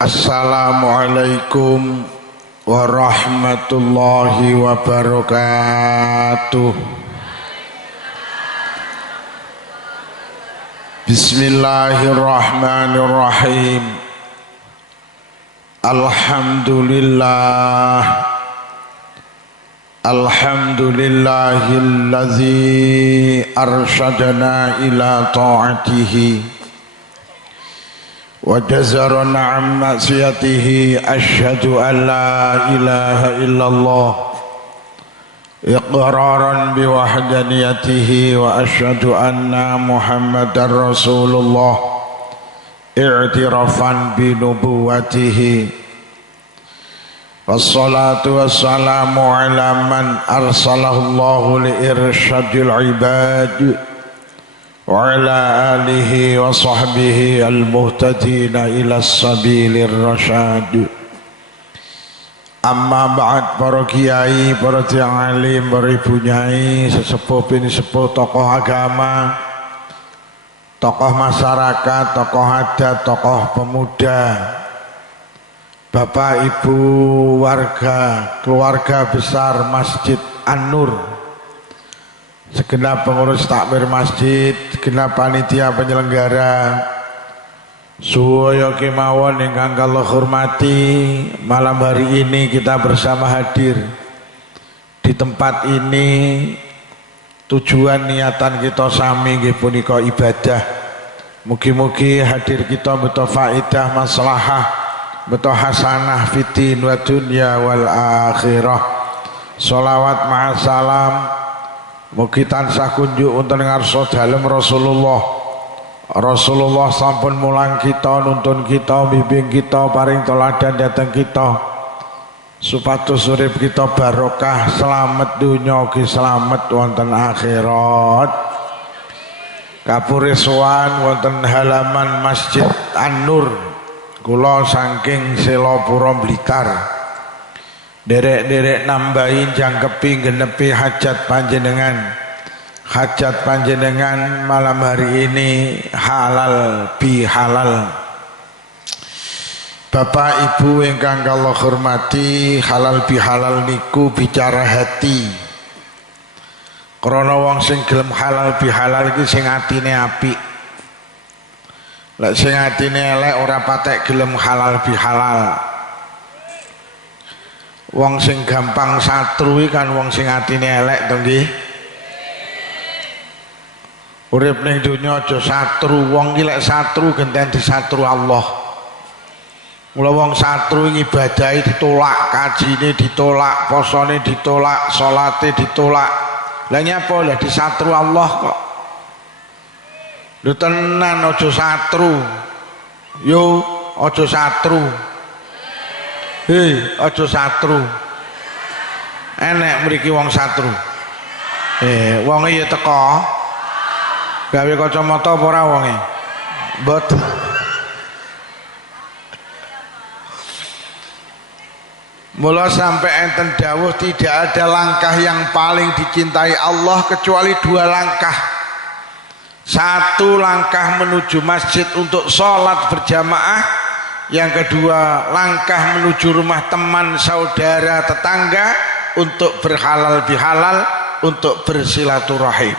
Assalamualaikum warahmatullahi wabarakatuh. Bismillahirrahmanirrahim. Alhamdulillahillazi arsyadana ila ta'atihi wa jazarana an maksiyatihi. Asyhadu an la ilaha illallah iqraran biwahdaniyatihi wa asyhadu anna muhammadar rasulullah i'tirafan binubuwatihi. Wassalatu wassalamu ala man arsalahullahu li irsyadil ibad wa ala alihi wa sahbihi al-muhtadina ila sabilir rasyad. Amma ba'd, para kiai, para tiang alim, para ibu nyai, sesepuh bini sepuh, tokoh agama, tokoh masyarakat, tokoh adat, tokoh pemuda, bapak ibu warga, keluarga besar Masjid An-Nur, segenap pengurus takmir masjid, segenap panitia penyelenggara, suwaya kemawon ingkang kula hormati. Malam hari ini kita bersama hadir di tempat ini. Tujuan niatan kita sami nggih punika ibadah. Mugi-mugi hadir kita beto faedah maslahah, beto hasanah fitin wa dunya wal akhirah. Sholawat ma'asalam mugi tansah kunjuk wonten ngarsa dalem Rasulullah sampun mulang kita, nuntun kita, bimbing kita, paring teladan dhateng kita, supados urip kita barokah, selamat dunya ugi selamat wonten akhirat. Kapure sowan wonten halaman Masjid An-Nur, kula saking Selapura Blitar. Derek-derek nambahin jangkepi genepi hajat panjenengan. Hajat panjenengan malam hari ini halal bihalal. Bapak ibu ingkang kula hormati, halal bihalal niku bicara hati. Krana wong sing gelem halal bihalal iki sing atine apik. Lek sing atine elek ora patek gelem halal bihalal. Wong sing gampang satru kan wong sing atine elek to nggih. Urip ning donya aja satru, wong iki lek satru genten disatru Allah. Mula wong satru ngibadahi ditolak, kajine ditolak, posone ditolak, salate ditolak. Lah nyapa lah disatru Allah kok. Lho tenan aja satru. Yo aja satru. Hei, aja satru. Enek mriki wong satru. Wong ya teko. Gawe kacamata apa ora wonge? Mboten. Mula sampai enten dawuh tidak ada langkah yang paling dicintai Allah kecuali dua langkah. Satu langkah menuju masjid untuk sholat berjamaah. Yang kedua langkah menuju rumah teman, saudara, tetangga untuk berhalal bihalal, untuk bersilaturahim.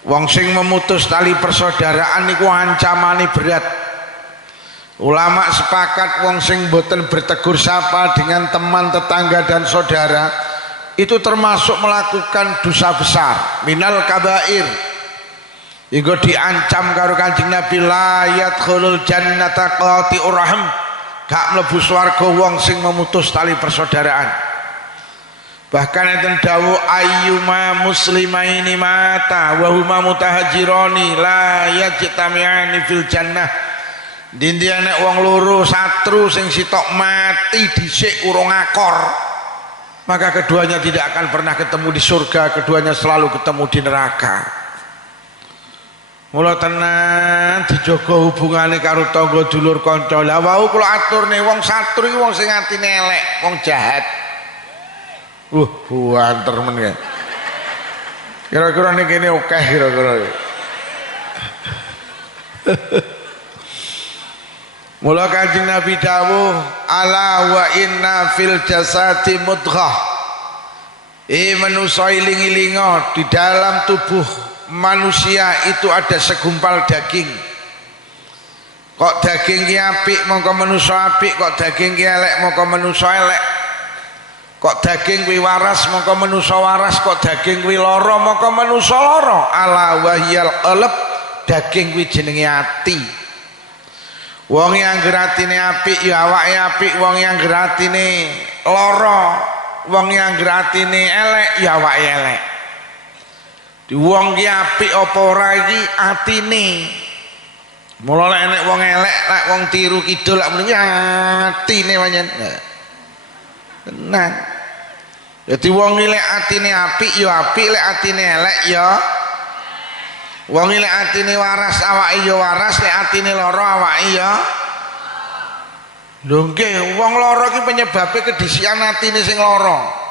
Wong sing memutus tali persaudaraan niku ancamane berat. Ulama sepakat wong sing boten bertegur sapa dengan teman, tetangga dan saudara itu termasuk melakukan dosa besar, minal kabair. Iku diancam karo Kanjeng Nabi, la yadkhulul jannata qati'ur rahim, gak mlebu swarga wong sing memutus tali persaudaraan. Bahkan enten dawuh ayyuma muslimaini mata wa huma mutahajirani la yajtami'ani fil jannah. Dindi anek wong loro satru sing sitok mati dhisik urung akor, maka keduanya tidak akan pernah ketemu di surga, keduanya selalu ketemu di neraka. Mula tenan dijaga hubungane karo tangga dulur kanca. Lah wau kula aturne wong satru iki wong sing atine elek, wong jahat. Buanter men ya. Kira-kira nih kene oke kira-kira. Mula Kanjeng Nabi dawuh ala wa inna fil jasadi mudghah. Manusia iling-ilingo, di dalam tubuh manusia itu ada segumpal daging. Kok daging ki apik mongko manusia apik, kok daging ki elek mongko manusia elek. Kok daging kuwi waras mongko manusia waras, kok daging kuwi lara mongko manusia lara. Ala wahyal qalb, daging kuwi jenenge ati. Wong yang atine apik ya awake apik, wong yang atine lara, wong yang atine elek ya awake elek. Di wong ki apik apa ora iki atine. Mula lek nek wong elek, lek wong tiru kidul lek muni atine pancen. Tenan. Jadi wong lek atine apik ya apik, lek atine elek ya wong lek atine waras awake ya waras, lek atine lara awake ya. Lho nggih, wong lara ki penyebabe kedisian atine sing lara.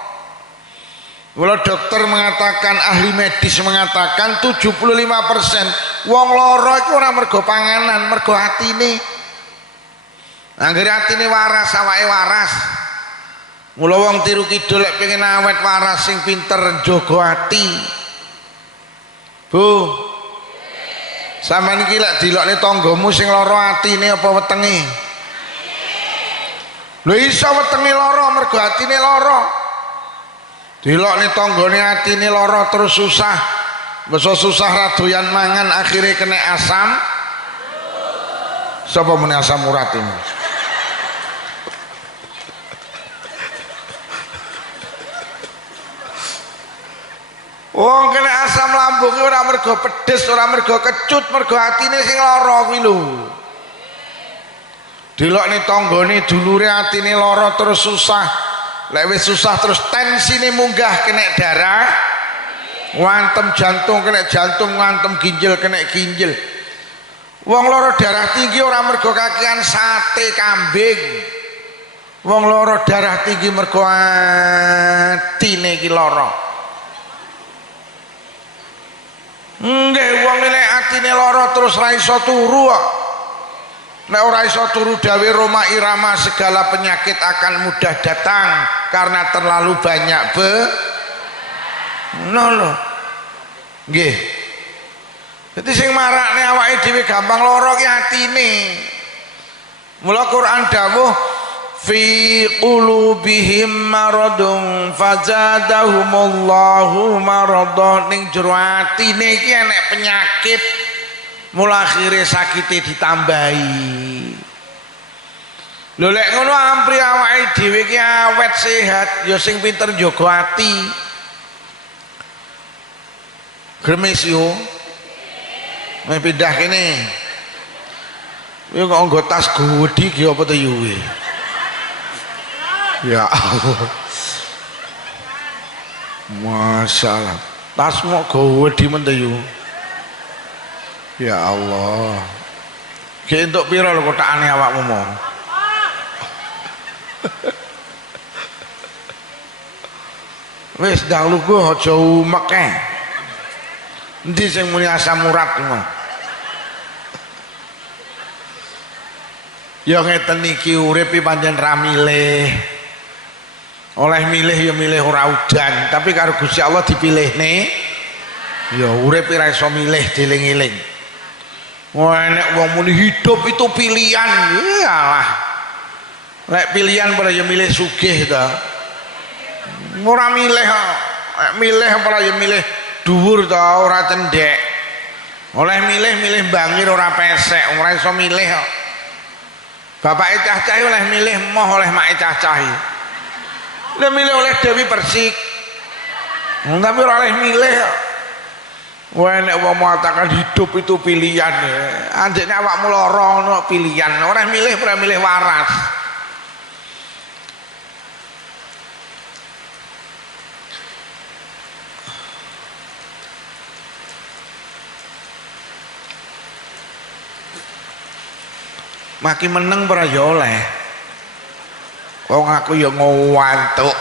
Kalau dokter mengatakan, ahli medis mengatakan 75% wong lara iku ora mergo panganan, mergo atine. Anggere atine waras, awake waras. Mula wong tiru kidul lek pengen awet waras sing pinter jaga ati. Bu. Sampeyan iki lek dilokne tanggamu sing lara atine apa wetenge? Lho iso wetenge lara mergo atine lara. Dilokne tanggane atine lara terus susah. Masa susah ra doyan mangan akhirnya kena asam. Sapa muni asam urat ini? Wong kena asam lambung ora mergo pedes, ora mergo kecut, mergo atine sing lara kuwi lho. Dilokne tanggane dulure atine lara terus susah. Lek wis susah terus tensine munggah kena darah, ngantem jantung kena jantung, ngantem ginjal kena ginjal. Wong lara darah tinggi ora mergo kakean sate kambing. Wong lara darah tinggi mergo atine iki lara. Nggih, wong lek atine lara terus ra iso turu kok. Nek ora iso turu dawe Roma Irama segala penyakit akan mudah datang karena terlalu banyak lho. Nggih. Dadi sing marakne awake dhewe gampang lara ki atine. Mula Quran dawuh fi qulubihim maradun fazadahumullahu maradun, ning jero atine iki enek penyakit. Mula akhirnya sakitnya ditambahi. Lho lek ngono ampri awake dhewe ki awet sehat ya sing pinter njaga ati. Gremes yo. Mek pindah kene. Kowe kok nggo tas gedhi ki apa to yo kowe? Ya Allah. Masyaallah. Tasmu gedhi men to yo. Ya Allah. Ki entuk pira lho kotakane awakmu mau? Wis ndang lugu aja umek ae. Endi sing muni asam urat ngono? Ya ngeten iki urip iki pancen ra milih. Oleh milih ya milih ora udan, tapi karo Gusti Allah dipilihne ya urip ora iso milih dieling-eling. Wah nek wong muni hidup itu pilihan, iyalah. Lek pilihan pada ya milih sugih ta. Ora milih kok. Milih pada ya milih dhuwur ta, ora cendhek. Oleh milih bangir ora pesek, ora iso milih kok. Bapake cah-cah oleh milih moh oleh mak cah-cah. Lah milih oleh Dewi Persik. Tapi ora oleh milih kok. Wah nek wong mengatakan hidup itu pilihan, anjene awakmu lara ono pilihan, ora milih waras. Maki meneng ora ya oleh. Wong aku ya ngantuk.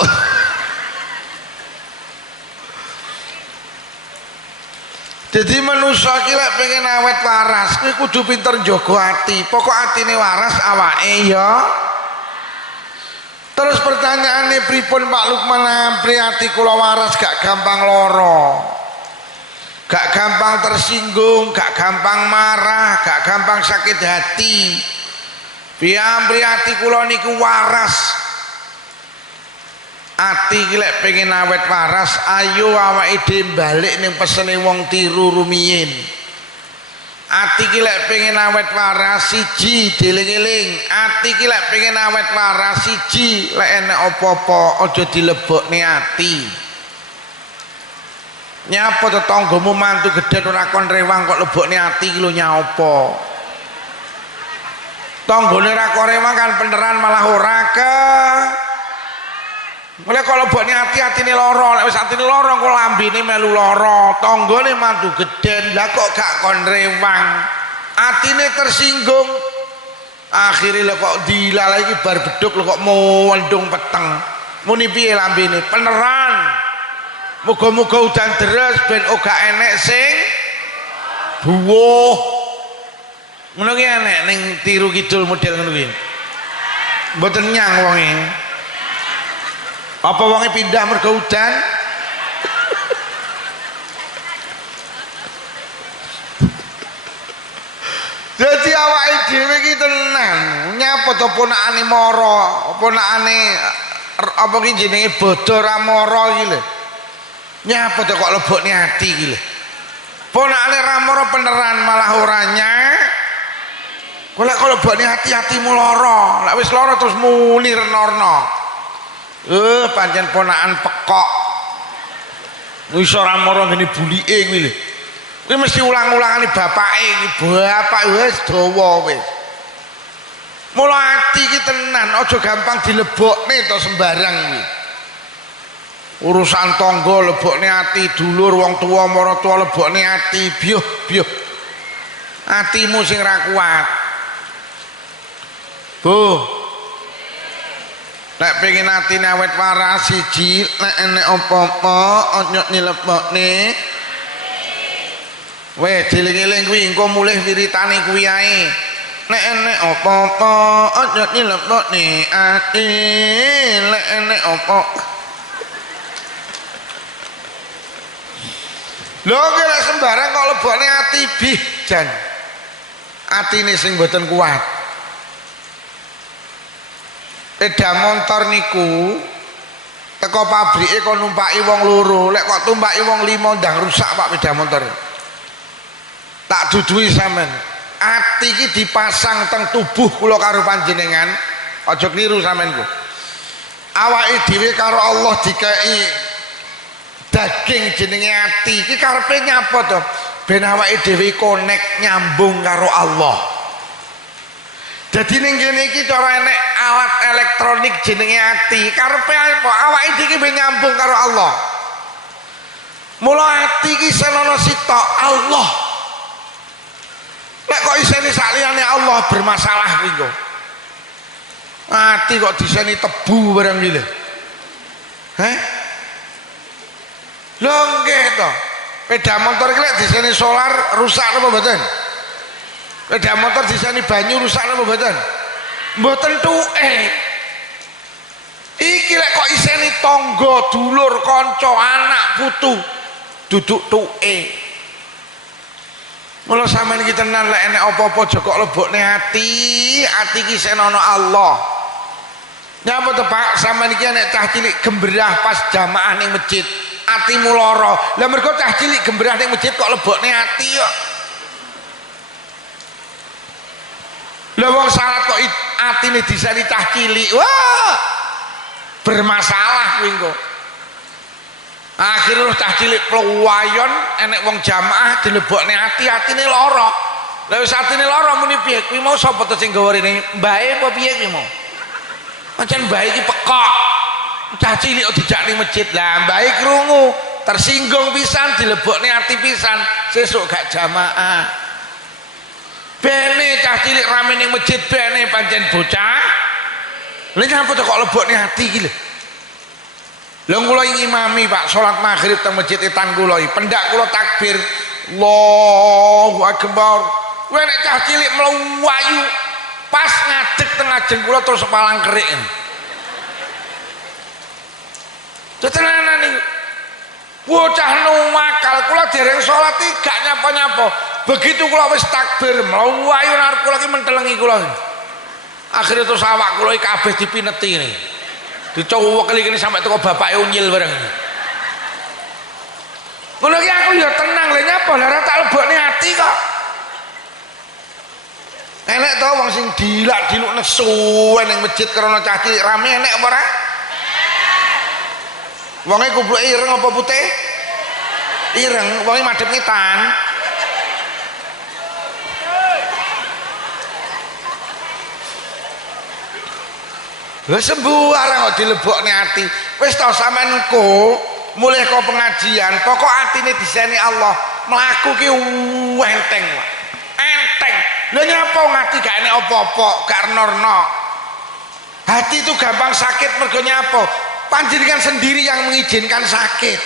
Jadi manusia iki lek pengen awet waras kuwi kudu pinter njaga ati. Pokok atine waras awake ya. Terus pertanyaannya pripun Pak Lukman Ampri ati kula waras gak gampang loro. Gak gampang tersinggung, gak gampang marah, gak gampang sakit hati. Piye Ampri ati kula niku waras. Ati iki lek pengen awet waras, ayo awake dhewe balik ning pesene wong tiru rumiyin. Ati iki lek pengen awet waras siji dieling-eling. Ati iki lek pengen awet waras siji lek enek apa-apa aja dilebokne ati. Nyapa tetanggamu mantu gedhe ora kon rewang kok lebokne ati iki lho nyapa. Tanggane ra kon rewang kan beneran malah ora ke. Mulai kalau buatnya hati-hatine loro, lek wis atine loro kok lambene melu loro, tanggane mantu gedhen, lah kok gak kon rewang. Atine tersinggung. Akhirnya kok dilalai iki bar beduk lho kok mendung peteng. Muni piye lambene? Peneran. Muga-muga udan deres ben ora enek sing buwuh. Ngono ki enek ning tiru kidul model ngono kuwi. Mboten nyang wonge. Apa wonge pindah mergo udan? Jadi awake dhewe iki tenan, nyapa to ponakane mara, ponakane apa ki jenenge bodho ra mara iki lho. Nyapa to kok lebokne ati iki lho. Ponakane ra mara beneran malah ora nyak. Kok kalau lebokne ati-atimu lara, lek wis lara terus muni renorno. Pancen ponakan pekok. Wis ora mara ngene bulike kuwi lho. Kuwi mesti ulang-ulangane bapake iki, bapak wis dawa wis. Mula ati iki tenan aja gampang dilebokne to sembarang iki. Urusan tangga lebokne ati, dulur wong tuwa maratuwa lebokne ati, biuh. Atimu sing ra kuat. Bu, nek pengen atine awet waras siji nek enek apa-apa aja nilebokne. Weh dieling-eling kuwi engko mulih wiritane kuwi ae. Nek enek apa-apa aja nilebokne ati, nek enek apa. Lho kok sembarang kok lebokne ati bih jan. Atine sing mboten kuat. Sepeda motor niku teko pabrike kok numpaki wong loro, lek kok tumpaki wong 5 ndang rusak Pak sepeda motor. Tak duduhi sampean. Ati iki dipasang teng tubuh kula karo panjenengan, aja kliru sampeanku. Awake dhewe karo Allah dikai daging jenenge ati. Iki karepe nyapa to? Ben awake dhewe konek nyambung karo Allah. Jadi ning kene iki cara enek alat elektronik jenenge ati. Karepe apa? Awake dhewe ben nyambung karo Allah. Mula ati iki senono sitok Allah. Lek kok isine saliyane Allah bermasalah kuwi kok. Ati kok diseni tebu barang iki lho. Heh? Lho nggih to. Sepeda motor iki lek diseni solar rusak apa mboten? Sepeda motor disani banyu rusak apa mboten? Mboten tuke. Iki lek kok iseni tangga, dulur, kanca, anak, putu duduk tuke. Mula sampeyan iki tenan lek enek apa-apa aja kok lebokne ati iki senono Allah. Nyapa to Pak, sampeyan iki enek cah cilik gemberah pas jamaah ning masjid, atimu lara. Lah mergo cah cilik gemberah ning masjid kok lebokne ati kok. Lah wong salat kok atine disani cah cilik. Wah. Bermasalah kuwi kok. Akhirnya cah cilik pluwayon enek wong jamaah dilebokne atine lara. Lah wis atine lara muni piye? Kuwi mau sapa to sing gawe rene? Mbae apa piye kuwi mau? Pancen mbae iki pekok. Cah cilik kok dijak ning masjid. Lah mbae krungu, tersinggung pisan dilebokne ati pisan, sesuk gak jamaah. Bene cah cilik rame ning masjid bene pancen bocah. Lha nyapa to kok lebokne ati iki lho. Lha kula ingimami Pak salat maghrib teng masjid etan kula iki, pendak kula takbir Allahu Akbar. Kowe nek cah cilik mlayu pas ngadeg tengah jengkula terus palang kerik. Tetenanan iki. Bocah nuwakal kula dereng salat iki gak nyapa-nyapa. Begitu kula wis takbir mlayu arep kula iki mentelengi kula. Akhirnya terus awak kula iki kabeh dipineti ini. Dicowok kali ini sampai teko bapake unyil bareng. Ngono iki aku ya tenang lho nyapa lara tak lebokne ati kok. Enek to wong sing dilak-diluk nesu ning masjid karena cah cilik rame enek apa ora? Wonge kupluke ireng apa putih? Ireng, wonge madhep ngetan. Lah sembarang kok dilebokne ati. Wis ta sampean engko mulih kok pengajian, pokok atine diseni Allah, mlaku ki enteng. Enteng. Lha nyapa ngati gak enek apa-apa, gak norno. Hati itu gampang sakit mergo nyapa? Panjenengan sendiri yang mengizinkan sakit.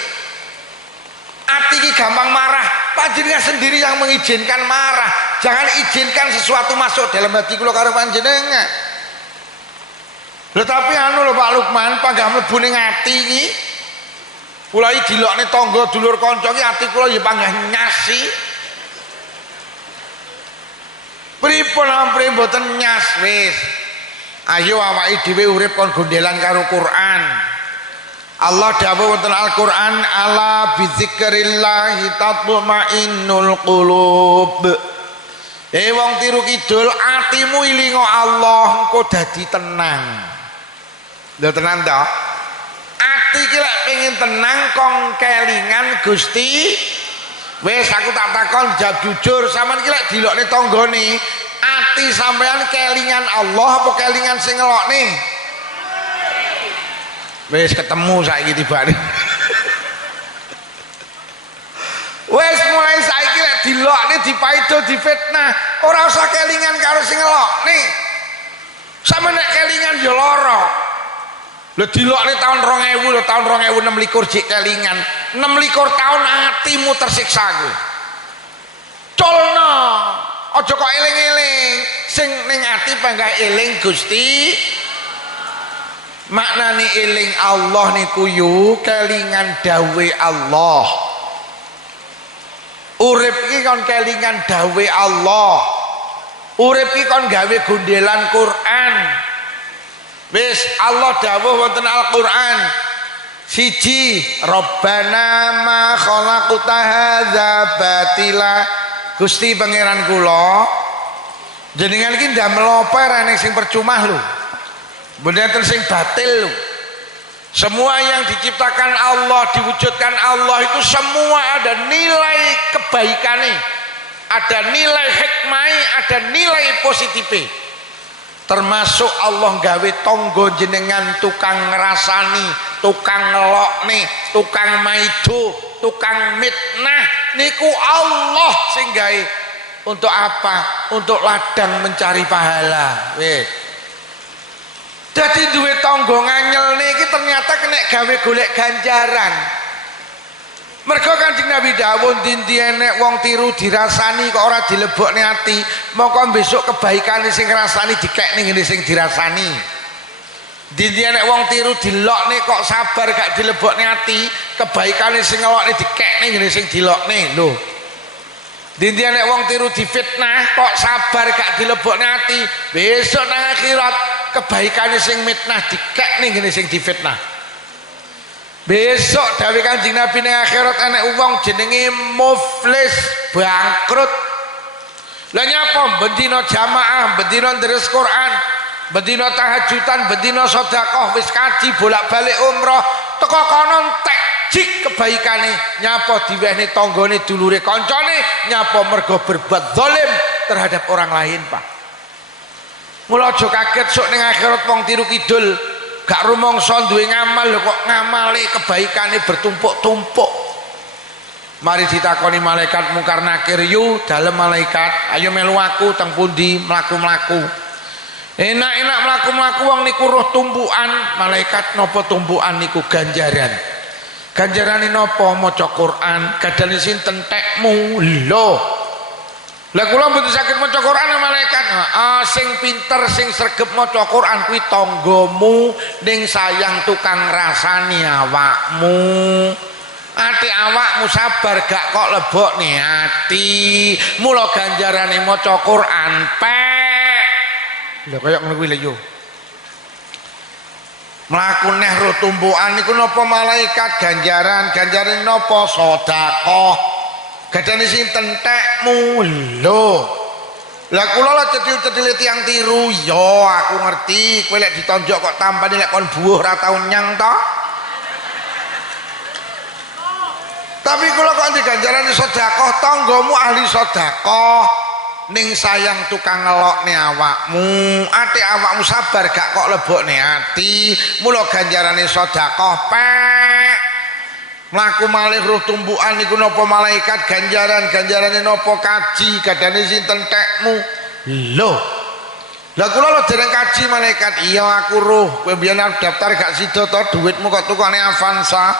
Hati ini gampang marah, panjenengan sendiri yang mengizinkan marah. Jangan izinkan sesuatu masuk dalam hati kula karo panjenengan. Tetapi anu lho Pak Lukman, panggah mlebu ning ati iki. Kula iki dilokne tangga dulur kanca iki ati kula ya panggah nyasi. Pripun ampre mboten nyas wis. Ayo awake dhewe urip kon gondelan karo Quran. Allah dawuh wonten Al-Qur'an ala bizikrillah tatma'innul qulub. Wong tiru kidul atimu ilingo Allah engko dadi tenang. Lho tenan to? Ati iki lek pengin tenang kong kelingan Gusti. Wis aku tak takon jawab jujur sampean iki lek dilokne tanggane ati sampean kelingan Allah apa kelingan sing ngelokne? Wis ketemu saiki tibane. Wis mulai saiki lek dilokne dipaido difitnah, ora usah kelingan karo sing ngelokne. Sampe nek kelingan ya lara. Lho dilokne tahun 2000 lho tahun 2026 jek kelingan. 26 tahun atimu tersiksa kuwi. Colno, aja kok eling-eling. Sing ning ati panggah eling Gusti. Maknane eling Allah niku yu kelingan dawe Allah. Urip iki kon kelingan dawe Allah. Urip iki kon gawe gondelan Quran. Wis Allah dawuh wonten Al-Qur'an. Siji, Rabbana ma khalaqta hadza batila. Gusti pangeran kula jenengan iki ndamel apa rene sing percuma lho. Bener sing batil lho. Semua yang diciptakan Allah, diwujudkan Allah itu semua ada nilai kebaikannya, ada nilai hikmah, ada nilai positifnya. Termasuk Allah gawe tonggo jenengan tukang ngerasani, tukang ngelokne, tukang maido, tukang mitnah niku Allah sing gawe. Untuk apa? Untuk ladang mencari pahala. Wis. Jadi duwe tonggo nganyel niki ternyata kena gawe golek ganjaran. Mergo Kanjeng Nabi dawuh dinti enek wong tiru dirasani kok ora dilebokne ati, mongko besok kebaikane sing ngrasani dikekne ngene sing dirasani. Dinti enek wong tiru dilokne kok sabar gak dilebokne ati, kebaikane sing ngelokne dikekne ngene sing dilokne. Lho. Dinti enek wong tiru difitnah kok sabar gak dilebokne ati, besok nang akhirat kebaikane sing mitnah dikekne ngene sing difitnah. Besok dawuh Kanjeng Nabi ning akhirat enek wong jenenge muflis, bangkrut. Lah nyapa bendina jamaah, bendina deres Quran, bendina tahajudan, bendina sedekah, wis kaji bolak-balik umrah, teko kono entek jik kebaikane, nyapa diwehne tanggane dulure kancane, nyapa mergo berbuat zalim terhadap orang lain, Pak. Mula aja kaget sok ning akhirat wong tiru kidul gak rumangsa duwe ngamal lho kok ngamale kebaikane bertumpuk-tumpuk. Mari ditakoni malaikat mungkar nakir, yu dalem malaikat, ayo melu aku teng pundi mlaku-mlaku. Enak-enak mlaku-mlaku wong niku roh tumpukan, malaikat napa tumpukan niku ganjaran. Ganjarane napa maca Quran? Gadane sinten tekmu lho. Lah kula mboten saged maca Quran malaikat. Sing pinter sing sregep maca Quran kuwi tanggamu ning sayang tukang rasani awakmu. Ati awakmu sabar gak kok lebokne ati. Mula ganjarane maca Quran pek. Lha kaya ngono kuwi lho yo. Mlaku neh ro tumpukan niku napa malaikat ganjaran napa sedekah. Gadane sinten tekmu lho. Lah kula lho cedhil-cedhil tiyang tiru yo aku ngerti kowe lek ditonjok kok tampane lek kon buuh ra tau nyang to. Tapi kula kok diganjarani sedekah tanggamu ahli sedekah. Ning sayang tukang ngelokne awakmu, ati awakmu sabar gak kok lebokne ati. Mula ganjarane sedekah pek. Mlaku malih ruh tumbukan niku napa malaikat ganjarane napa kaji gadane sinten tekmu lho. Lah kula lho dereng kaji malaikat iya aku ruh kowe biyen daftar gak sida to dhuwitmu kok tukane Avanza.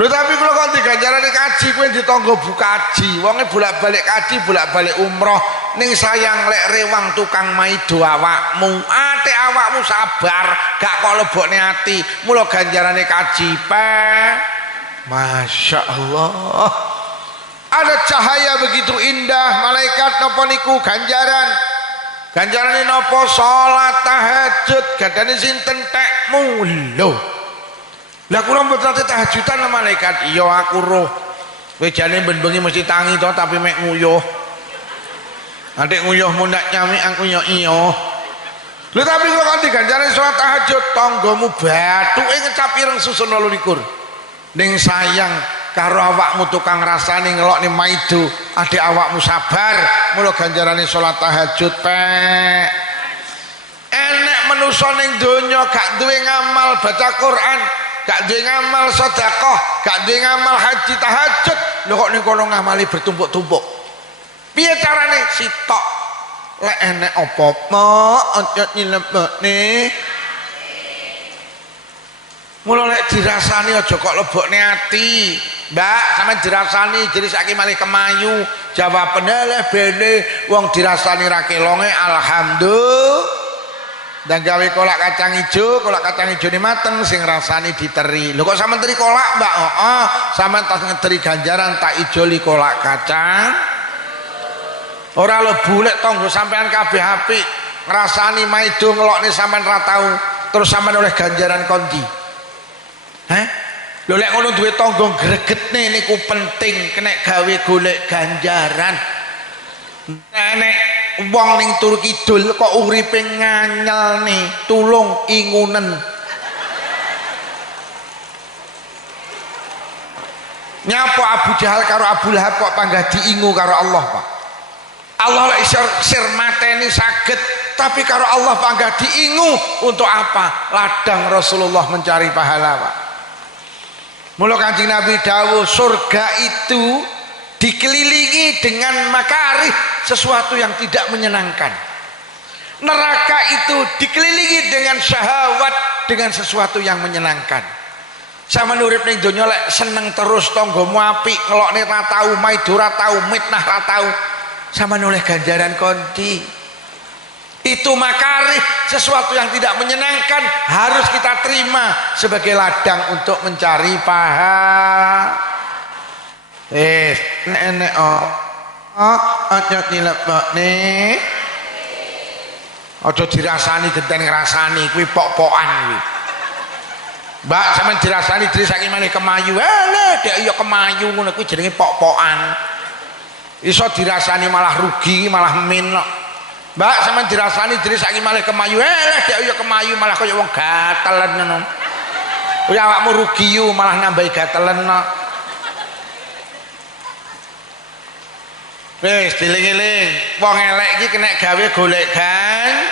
Lho tapi kula kok diganjarane kaji kowe ditangga bu kaji wonge bolak-balik kaji bolak-balik umroh ning sayang lek rewang tukang maido awakmu ate awakmu sabar gak kok lebokne ati mula ganjarane kaji Masya Allah ada cahaya begitu indah malaikat napa niku ganjarane napa salat tahajud gadane sinten tekmu lho. Lah kula mboten tahajudan malaikat iya aku roh kowe jane ben-bengi mesti tangi to tapi mek nguyuh nanti nguyuhmu ndak nyami aku yo iya lho tapi kok kan diganjarane salat tahajud tanggamu bathuke ngecap ireng susun 28 ning sayang karo awakmu tukang rasane ngelokne maido adik awakmu sabar mula ganjarane salat tahajud pek enek manusa ning donya gak duwe ngamal baca Quran gak duwe ngamal sedekah, gak duwe ngamal haji tahajud. Lho kok ning kono ngamali bertumpuk-tumpuk. Piye carane sitok? Lek enek apa-apa aja nyilebokne. Mula lek dirasani aja kok lebokne ati. Mbak, sampean dirasani jadi saiki malih kemayu. Jawabane leh bene wong dirasani ra kelonge alhamdulillah. Dan gawe kolak kacang hijau ini mateng sing rasani diteri. Lho kok sampean teri kolak, Mbak? Sampean tas ngeteri ganjaran tak ijoli kolak kacang. Ora lebu lek tangga sampean kabeh apik, ngrasani maido ngelokne sampean ra tau, terus sampean oleh ganjaran kondi. Lho lek ngono duwe tangga gregetne niku penting kenek gawe golek ganjaran. Nek wong ning tur kidul kok uripe nganyel nih tulung ingunen nyapa Abu Jahal karo Abu Lahab kok panggah diingu karo Allah Pak Allah lek sir mateni saged tapi karo Allah panggah diingu untuk apa ladang Rasulullah mencari pahala Pak mula Kanjeng Nabi dawuh surga itu dikelilingi dengan makarih sesuatu yang tidak menyenangkan neraka itu dikelilingi dengan syahwat dengan sesuatu yang menyenangkan sama urip ning donya lek seneng terus tanggamu apik ngelokne ra tau maido ra tau mitnah ra tau sama oleh ganjaran kondi itu makarih sesuatu yang tidak menyenangkan harus kita terima sebagai ladang untuk mencari pahala nek aja dilebokne aja dirasani genten ngrasani kuwi pok-pokan kuwi Mbak sampean dirasani diri saking malih kemayu dek iya kemayu ngono kuwi jenenge pok-pokan iso dirasani malah rugi malah min Mbak sampean dirasani diri saking malih kemayu dek iya kemayu malah kaya wong gatelen ngono kuwi awakmu rugi yu malah nambahi gatelen wis diling-iling wong elek iki kena gawe golek kan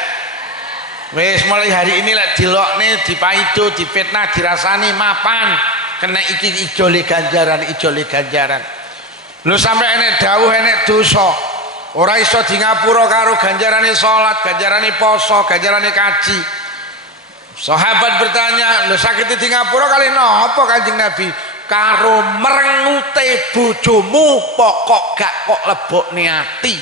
wis mulai hari ini lek dilokne dipaido difitnah dirasani mapan kena iki ijole ganjaran lho sampe enek dawuh enek dosa ora iso di ngapura karo ganjarane salat ganjarane poso ganjarane kaji Sahabat bertanya, "Lho sakit di ngapura kali napa Kanjeng Nabi?" "Karo merengute bojomu pokok gak kok lebokne ati."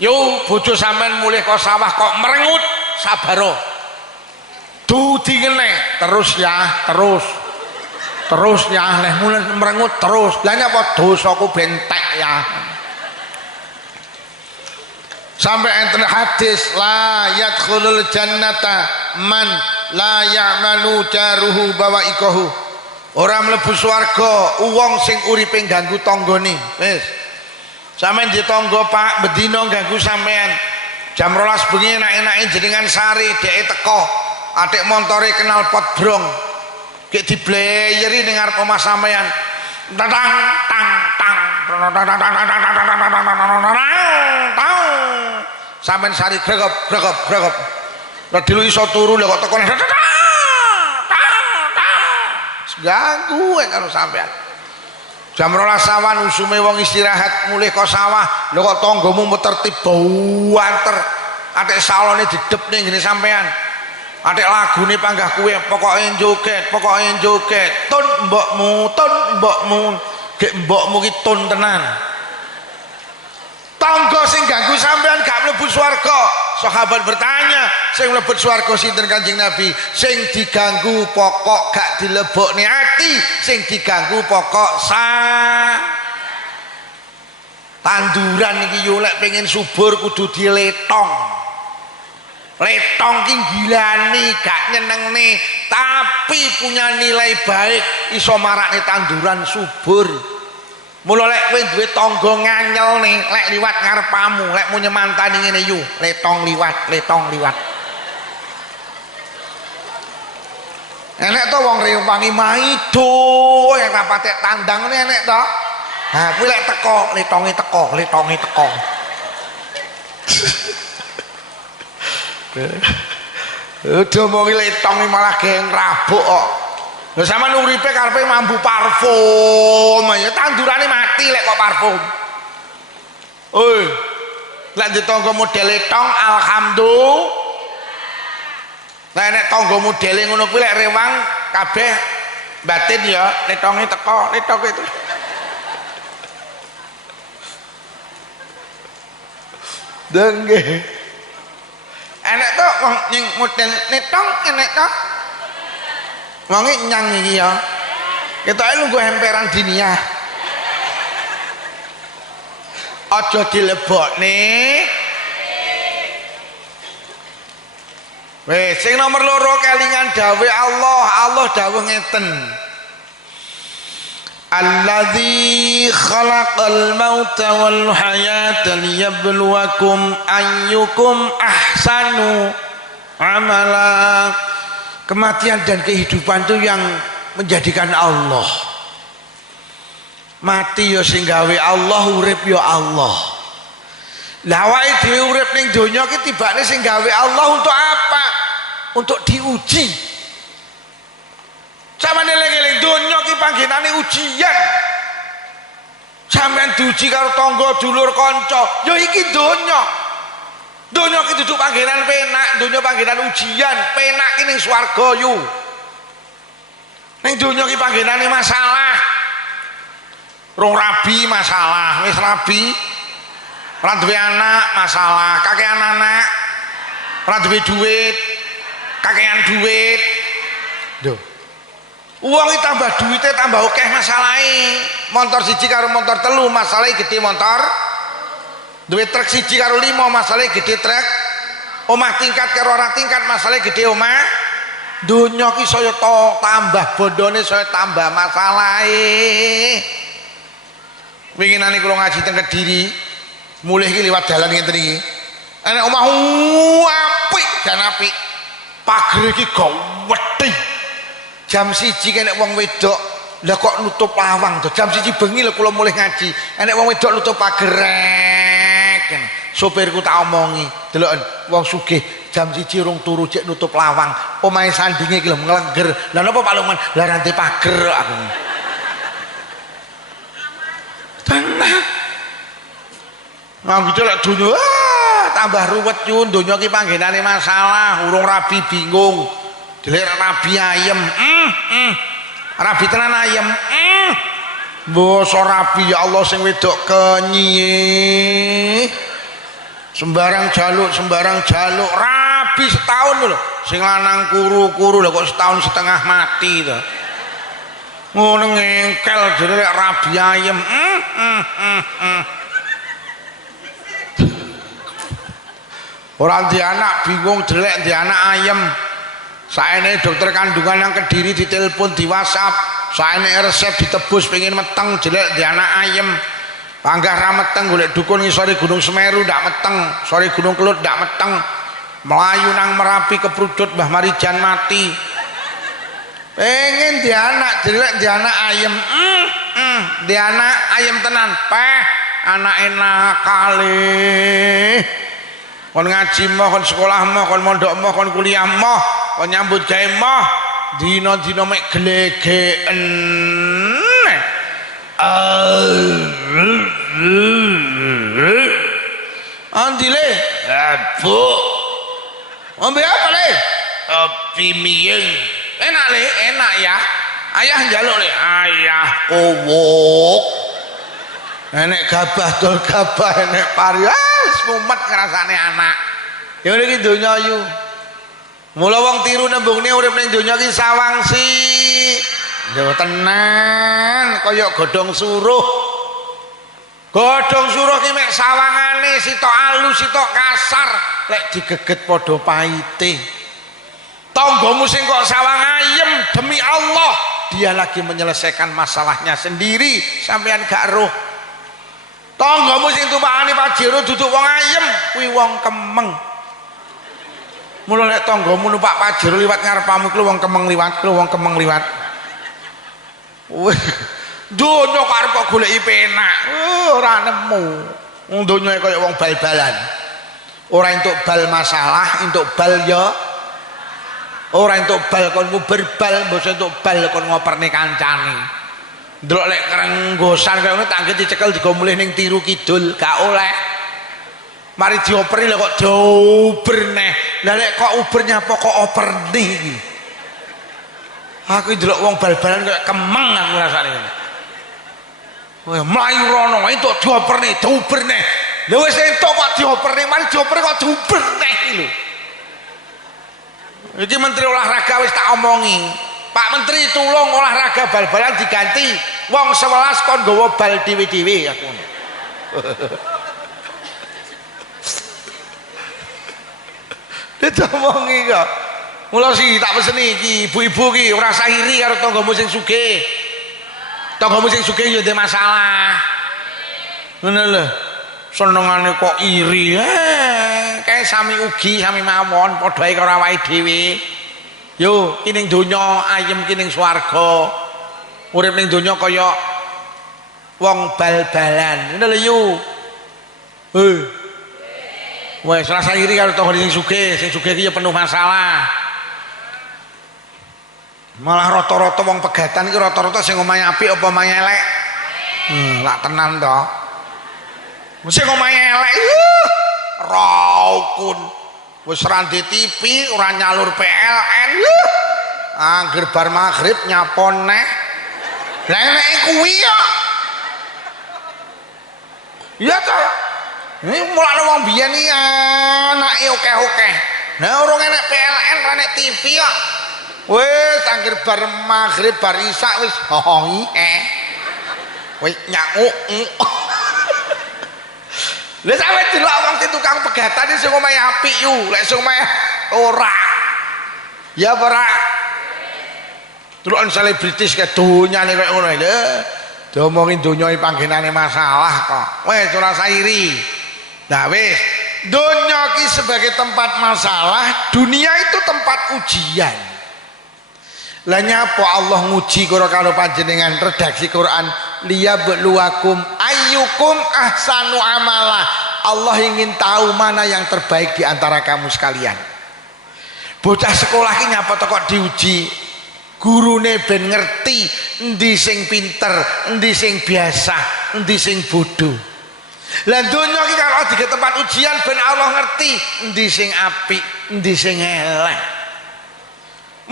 Yo bojo sampean mulih kok sawah kok merengut, sabaro. Dudi ngene, terus ya, terus ya, leh mulai merengut terus. Lah nyapa dosaku bentek ya. Sampai enten hadis, la yadkhulul jannata man la ya'malu jaruhu bawaikahu. Ora mlebu swarga wong sing uripe ganggu tanggane. Wis. Sampeyan di tangga Pak bedino ganggu sampean. Jam 12 bengi enak-enake jenengan sari dheke teko. Adik montore kenal pot brong. Kek dibleyeri ning arep omah sampean. Tang tang tang. Sampeyan sari gregep. Lah dilu iso turu lho kok teko ganggu karo sampean. Jam 12 sawan usume wong istirahat mulih kok sawah lho kok tanggamu muter tiba wanter. Atik salone didep ning ngene sampean. Atik lagune panggah kuwe pokoke joget. Tun mbokmu. Gek mbokmu ki tun tenan. Tangga sing ganggu sampean gak mlebu swarga. Sahabat bertanya, sing mlebu swarga sinten Kanjeng Nabi? Sing diganggu pokok gak dilebokne ati, sing diganggu pokok tanduran iki yo lek pengen subur kudu diletong. Letong ki gilani gak nyenengne tapi punya nilai baik iso marakne tanduran subur. Mula lek kowe duwe tangga nganyel nih lek liwat ngarepamu lek mau nyemantani ngene yu letong liwat. Enek to wong rewangi maido yang rapatek tandang ngene enek to. Ha kuwi lek teko letonge teko. Udah mau letong malah geng rabuk kok. Lha sampean uripe karepe mambu parfum, ya tandurane mati lek kok parfum. Oi. Lek di tangga model letong alhamdulillah. Lah nek tangga modele ngono kuwi lek rewang kabeh batin ya, letonge teko, letok itu. Dengge. Enek to wong ning model letong enek to. Wonge nyang iki ya. Ketoke lungguh emperan diniyah. Aja dilebokne. Wes sing nomor 2 kelingan dawuh Allah dawuh ngeten. Alladzi khalaqal mauta wal hayata liyabluwakum ayyukum ahsanu amala. Kematian dan kehidupan itu yang menjadikan Allah. Mati ya sing gawe Allah, urip ya Allah. Lah awake dhewe urip ning donya ki tibane sing gawe Allah untuk apa? Untuk diuji. Sampeyan eling-eling donya ki panggenane ujian. Sampeyan diuji karo tangga, dulur, kanca, ya iki donya. Donya ki duduk panggenan penak, donya panggenan ujian, penak ki ning swarga yu. Ning donya ki panggenane masalah. Rong rabi masalah, wis rabi. Ora duwe anak masalah, kakean anak. Ora duwe duit, kakean duit. Lho. Uang iki tambah duite tambah akeh masalahe. Motor siji karo motor telu masalahe gede motor. Duwe truk siji karo 5 masalahe gede truk. Omah tingkat karo ora tingkat masalahe gede omah. Donya ki saya tambah bondone saya tambah masalahe. Winginane kula ngaji teng Kediri, mulih iki liwat dalan ngenten iki. Enek omah apik jan apik. Pager iki gawedhi. Jam 1 kene wong wedok, lah kok nutup lawang to. Jam 1 bengi lho kula mulih ngaji. Enek wong wedok nutup pager. Sopirku tak omongi, deloken wong sugih jam 1 rong turu cek nutup lawang. Omahe sandinge iki lho nglengger. Lah napa Pak Lukman? Lah rantai pager aku. Tenang. Nah gitu lek donya tambah ruwet yun, donya ki panggenane masalah, urung rabi bingung. Delik rabi ayem. Rabi tenan ayem. Basa rabi ya Allah sing wedok kenyi. Sembarang jaluk rabi setahun lho. Sing lanang kuru-kuru lho kok setahun setengah mati to. Ngono ngengkel delik rabi ayem. Orang di anak bingung jelek di anak ayam. Saene dokter kandungan yang Kediri ditelepon di WhatsApp. Saene resep ditebus pengen meteng jelek di anak ayam. Panggah ra meteng golek dukun ngisore Gunung Semeru ndak meteng, sore Gunung Kelut ndak meteng. Melayu nang Merapi keprudut Mbah Marijan mati. Pengen di anak jelek di anak ayam. Di anak ayam tenan anak enak kali. Kon ngaji moh, kon sekolah moh, kon mondok moh, kon kuliah moh, kon nyambut gawe moh, dina-dina mek glegeken. Andile, Bu. Ngombe apa le? Kopi miyeng. Enak le, enak ya. Ayah njaluk le, ayah kowok. Enek gabah dol gabah, enek pari. Mumet ngrasane anak. Ya iki donya yu. Mula wong tiru nembungne urip ning donya iki sawangsi. Yo tenan kaya godhong suruh. Godhong suruh ki mek sawangane sitok alus sitok kasar, lek digeget padha pahite. Tanggamu sing kok sawang ayem demi Allah, dia lagi menyelesaikan masalahnya sendiri, sampean gak roh. Tanggamu sing tumpakane pajero duduk wong ayem kuwi wong kemeng. Mula nek tanggamu numpak pajero liwat ngarepamu kuwi wong kemeng liwat, kuwi wong kemeng liwat. Donya karep kok goleki penak. Ora nemu. Wong donya kaya wong bal-balan. Ora entuk bal masalah, entuk bal ya. Ora entuk bal kon berbal, mbok entuk bal kon ngoperne kancane. Ndelok lek kerenggosan kaya ngono tak dicekel digo mulih ning tiru kidul, gak oleh. Mari dioperi lho kok dioper neh. Lah lek kok uber nyapa kok operne iki. Aku ndelok wong bal-balan kaya kemeng aku rasane. Wah, mlayu rono entuk dioperne, dioperne. Lha wis entuk kok dioperne, mari dioperne kok dioperne iki lho. Iki Menteri Olahraga wis tak omongi. Pak Menteri tulung olahraga bal-balan diganti wong 11 kon nggawa bal dhewe-dhewe aku. Ditomongi kok. Mula sih tak peseni iki ibu-ibu ki ora usah iri karo tanggamu sing sugih. Tanggamu sing sugih yo ndek masalah. Ngono lho. Senengane kok iri. Kae sami ugi sami mawon padha ae karo awake dhewe. Yo ki ning donya ayem ki ning swarga. Urip ning donya kaya wong bal-balan. Ngono lho yo. Wes rasa iri karo tangga sing sugih ki ya penuh masalah. Malah rata-rata wong pegatan iki rata-rata sing omahe apik apa omahe elek. Lak tenan to. Sing omahe elek raukun. Wis ra ndek TV, ora nyalur PLN. Angger bar maghrib nyapon neh. Lah enek kuwi ya. Ya to. Ini mulane wong biyen iki anake akeh-akeh. Nah urung enek PLN, ora enek TV kok. Wis angger bar maghrib bar isak wis wis nyanguk. Lha sampe delok wong sing tukang pegatan sing omahe apik yu, lek sing omahe ora. Ya ora. Delok selebritis ke donyane kaya ngono lho. Diomongi donya iki panggenane masalah kok. Wis ora sairi. Nah wis, donya ki sebagai tempat masalah, dunia itu tempat ujian. Lah nyapa Allah nguji karo panjenengan redaksi Quran liyabluwakum ayyukum ahsanu amala. Allah ingin tahu mana yang terbaik di antara kamu sekalian. Bocah sekolah ki nyapa to kok diuji. Gurune ben ngerti endi sing pinter, endi sing biasa, endi sing bodoh. Lah donya iki kalau di tempat ujian ben Allah ngerti endi sing apik, endi sing elek.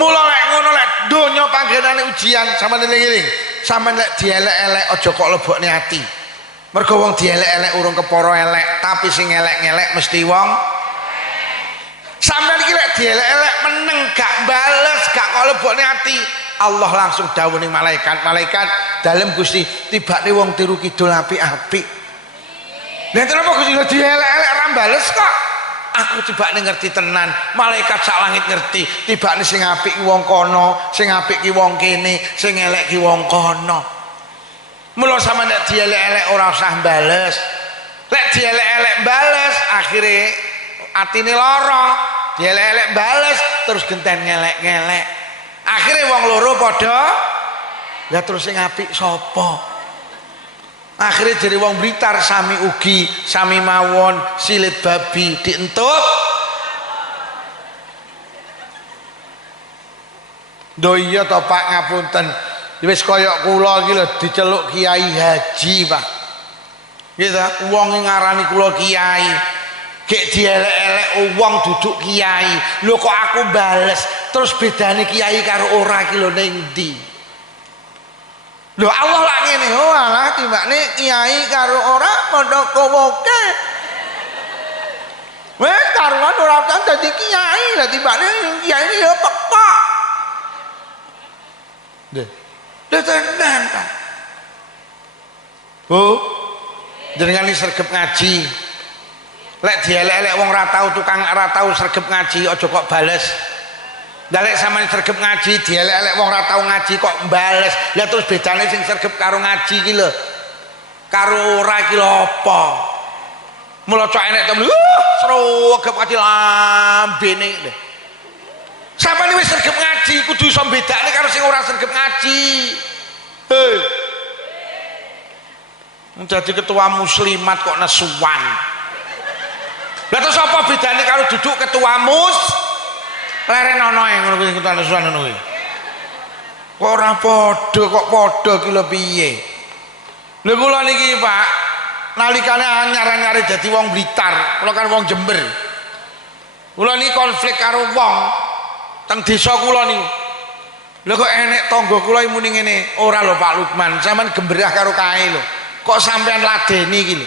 Mula lek ngono lek donya panggenane ujian sampeyan eling-eling. Sampeyan lek dielek-elek aja kok lebokne ati. Mergo wong dielek-elek urung kepara elek, tapi sing elek-elek mesti wong. Sampeyan iki lek dielek-elek meneng gak bales, gak kok lebokne ati. Allah langsung dawuh ning malaikat, malaikat dalem Gusti tibane wong tiru kidul apik-apik. Lha kenapa Gusti dielek-elek ra bales kok? Aku tibane ngerti tenan, malaikat sak langit ngerti, tibane sing apik ki wong kono, sing apik ki wong kene, sing elek ki wong kono. Mula sama nek dielek-elek ora usah bales. Lek dielek-elek bales, akhire atine lara. Dielek-elek bales terus genten ngelek-ngelek. Akhirnya wong loro padha ya terus sing apik sapa? Akhirnya jadi wong Blitar sami ugi, sami mawon silit babi dientup. Do iya to Pak ngapunten. Wis kaya kula iki lho diceluk Kiai Haji, Pak. Nggih ta, wong ngarani kula Kiai. Gek dielek-elek wong duduk kiai. Lho kok aku bales? Terus bedane kiai karo ora iki lho ning ndi? Lho Allah lak ngene, oh alah timbakne kiai karo ora padha kowoke. Wes karuan ora usah dadi kiai, lah timbakne kiai ya pekak. Lho tenan ta. Bu, jenengan iki sregep ngaji. Lek dielek-elek wong ra tau tukang ra tau sregep ngaji aja kok bales. Lah lek sampeyan sregep ngaji dielek-elek wong ra tau ngaji kok bales. Lah terus bedane sing sregep karo ngaji iki lho. Karo ora iki lho apa? Mula cok enek to sregep ngaji lambene lho. Sampeyan wis sregep ngaji kudu iso bedakne karo sing ora sregep ngaji. Hei. Menjadi ketua muslimat kok nesuwan. Lah terus apa bedane karo duduk ketua mus? Leren ana ngono kuwi ketua nesuwan ngono kuwi. Kok ora padha kok padha ki lho piye? Lha kula niki Pak, nalikane anyar-anyare dadi wong Blitar, kula kan wong Jember. Kula niki konflik karo wong teng desa kula niku. Lha kok enek tangga kula muni ngene, ora lho Pak Lukman, sampean gemberah karo kae lho. Kok sampean ladeni iki lho.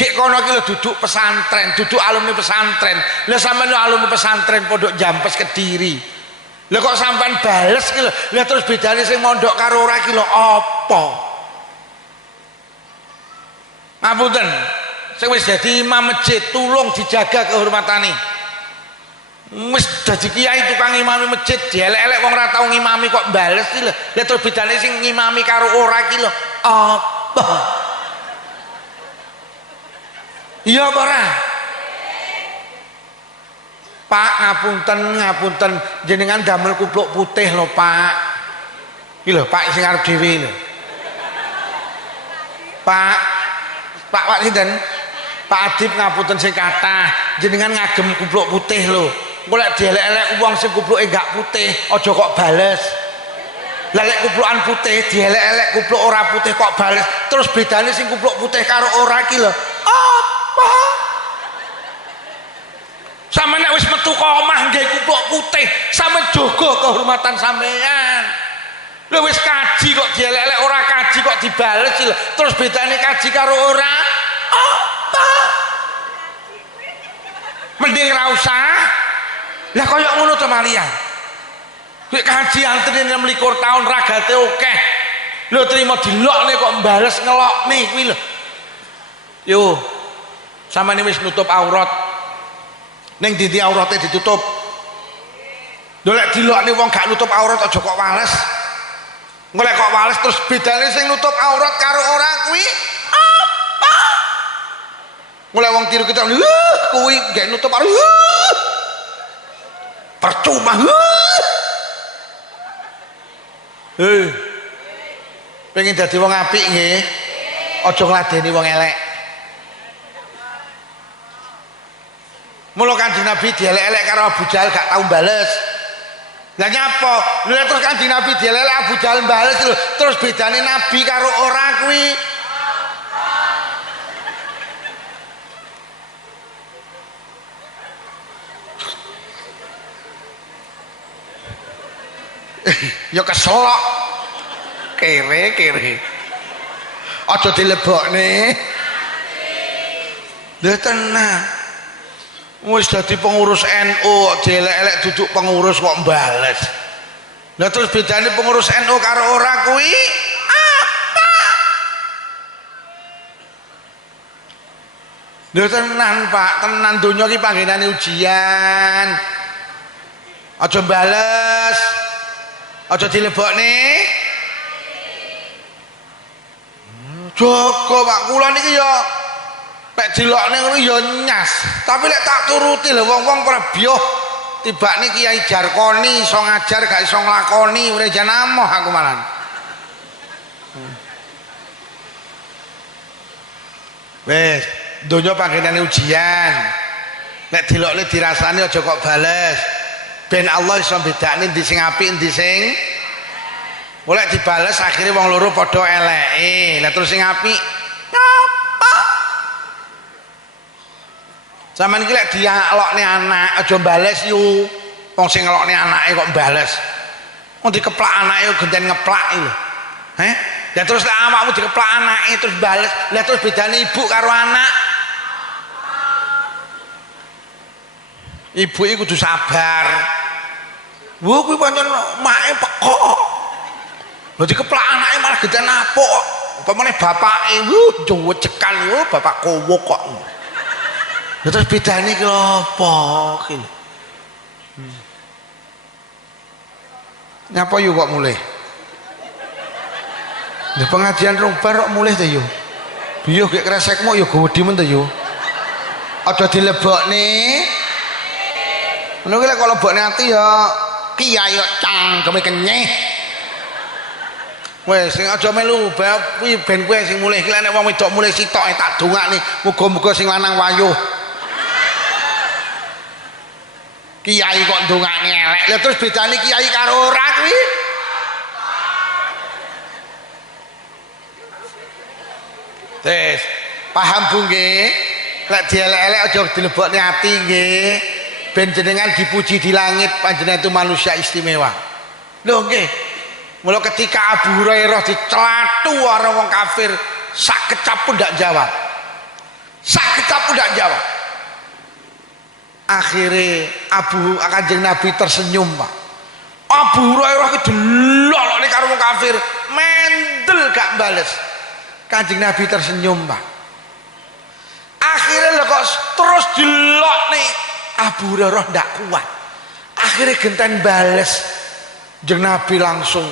Gek kono iki lho duduk pesantren, duduk alumni pesantren. Lah sampean alumni pesantren pondok Jampes Kediri. Lah kok sampean bales iki lho. Lah terus bedane sing mondok karo ora iki lho apa? Ngapunten. Sing wis dadi imam masjid tulung dijaga kehormatane. Wis dadi kiai tukang ngimami masjid dielek-elek wong ora tau ngimami kok bales iki lho. Lah terus bedane sing ngimami karo ora iki lho apa? Iya apa ora? Pak ngapunten jenengan damel kupluk putih lho Pak. Iki lho Pak sing arep dhewe lho. Pak sinten? Pak Adib ngapunten sing kathah jenengan ngagem kupluk putih lho. Engko lek dielek-elek wong sing kupluke gak putih aja kok bales. Lah lek kuplukan putih dielek-elek kupluk ora putih kok bales. Terus bedane sing kupluk putih karo ora iki lho apa? Sampe nek wis metu ka omah nggae kupluk putih, sampe jaga kehormatan sampean. Lho wis kaji kok dielek-elek ora kaji kok dibales lho. Terus bedane kaji karo ora apa? Mending ra usah. Lah kaya ngono to malian. Nek kaji antri 26 tahun ragate akeh. Lho trimo dilokne kok mbales ngelokne kuwi lho. Yo. Samane wis nutup aurat. Ning ndi aurate ditutup. Lho lek dilokne wong gak nutup aurat aja kok wales. Golek kok wales terus bedane sing nutup aurat karo ora kuwi apa? Golek wong tiru kita kuwi gak nutup aurat. Percuma. Pengen dadi wong apik nggih. Aja ngladeni wong elek. Mula Kanjeng Nabi dielek-elek karo Abu Jahal gak tau bales. Lah nyapa? Lha terus Kanjeng Nabi dielek Abu Jahal bales lho. Terus bedane Nabi karo ora kuwi ya keselok kere aja dilebokne lha tenan wis dadi pengurus NU dielek-elek duduk pengurus kok mbales lha terus bedane pengurus NU karo ora kuwi apa lha tenan Pak tenan donya iki panggenane ujian aja mbales aja dilebokne Joko Pak kula niki ya lek dilokne ngono ya nyas tapi lek tak turuti lho wong-wong ora biyoh tibane Kiai Jarkoni iso ngajar gak iso nglakoni ora jan amoh aku malan wis donya panggenane ujian lek dilokne dirasani aja kok bales ben Allah iso bedakne ndi sing apik ndi sing mulai dibales akhirnya wong loro padha eleke lah terus sing apik apa zaman iki lek dialokne anak aja bales yu wong sing ngelokne anake kok bales wong dikeplak anake genten ngeplak lho lah terus lek awakmu dikeplak anake terus bales lah terus bedane ibu karo anak ibu iki kudu sabar wo kuwi pancen make pekok lho dikeplak anake malah geden apuk upamane bapake jowo cekan yo bapak kowo kok lha terus bedane ki apa ki nyapa yo kok mulih lha pengajian rungbar kok mulih ta yo biyo gek kresekmu yo gowedi men ta yo aja dilebokne ngono ki lek kok lebokne ati ya kiai yo cangkeme kenyeh wes sing aja melu kuwi ben kowe sing mulih iki nek wong wedok mulih sitoke tak dongakne muga-muga sing lanang wayuh kiai kok ndongakne elek lha terus bedane kiai karo ora kuwi tes paham Bu nggih lek dielek-elek aja dilebokne ati nggih ben jenengan dipuji di langit panjenengan itu manusia istimewa lho nggih mula ketika Abu Hurairah dicelatu orang wong kafir sak kecap pun ndak jawab akhirnya Kanjeng Nabi tersenyum Pak Abu Hurairah ki delok karo wong kafir mendel gak bales Kanjeng Nabi tersenyum Pak akhirnya kok terus delok nih Abu Hurairah ndak kuat akhirnya genten bales Kanjeng Nabi langsung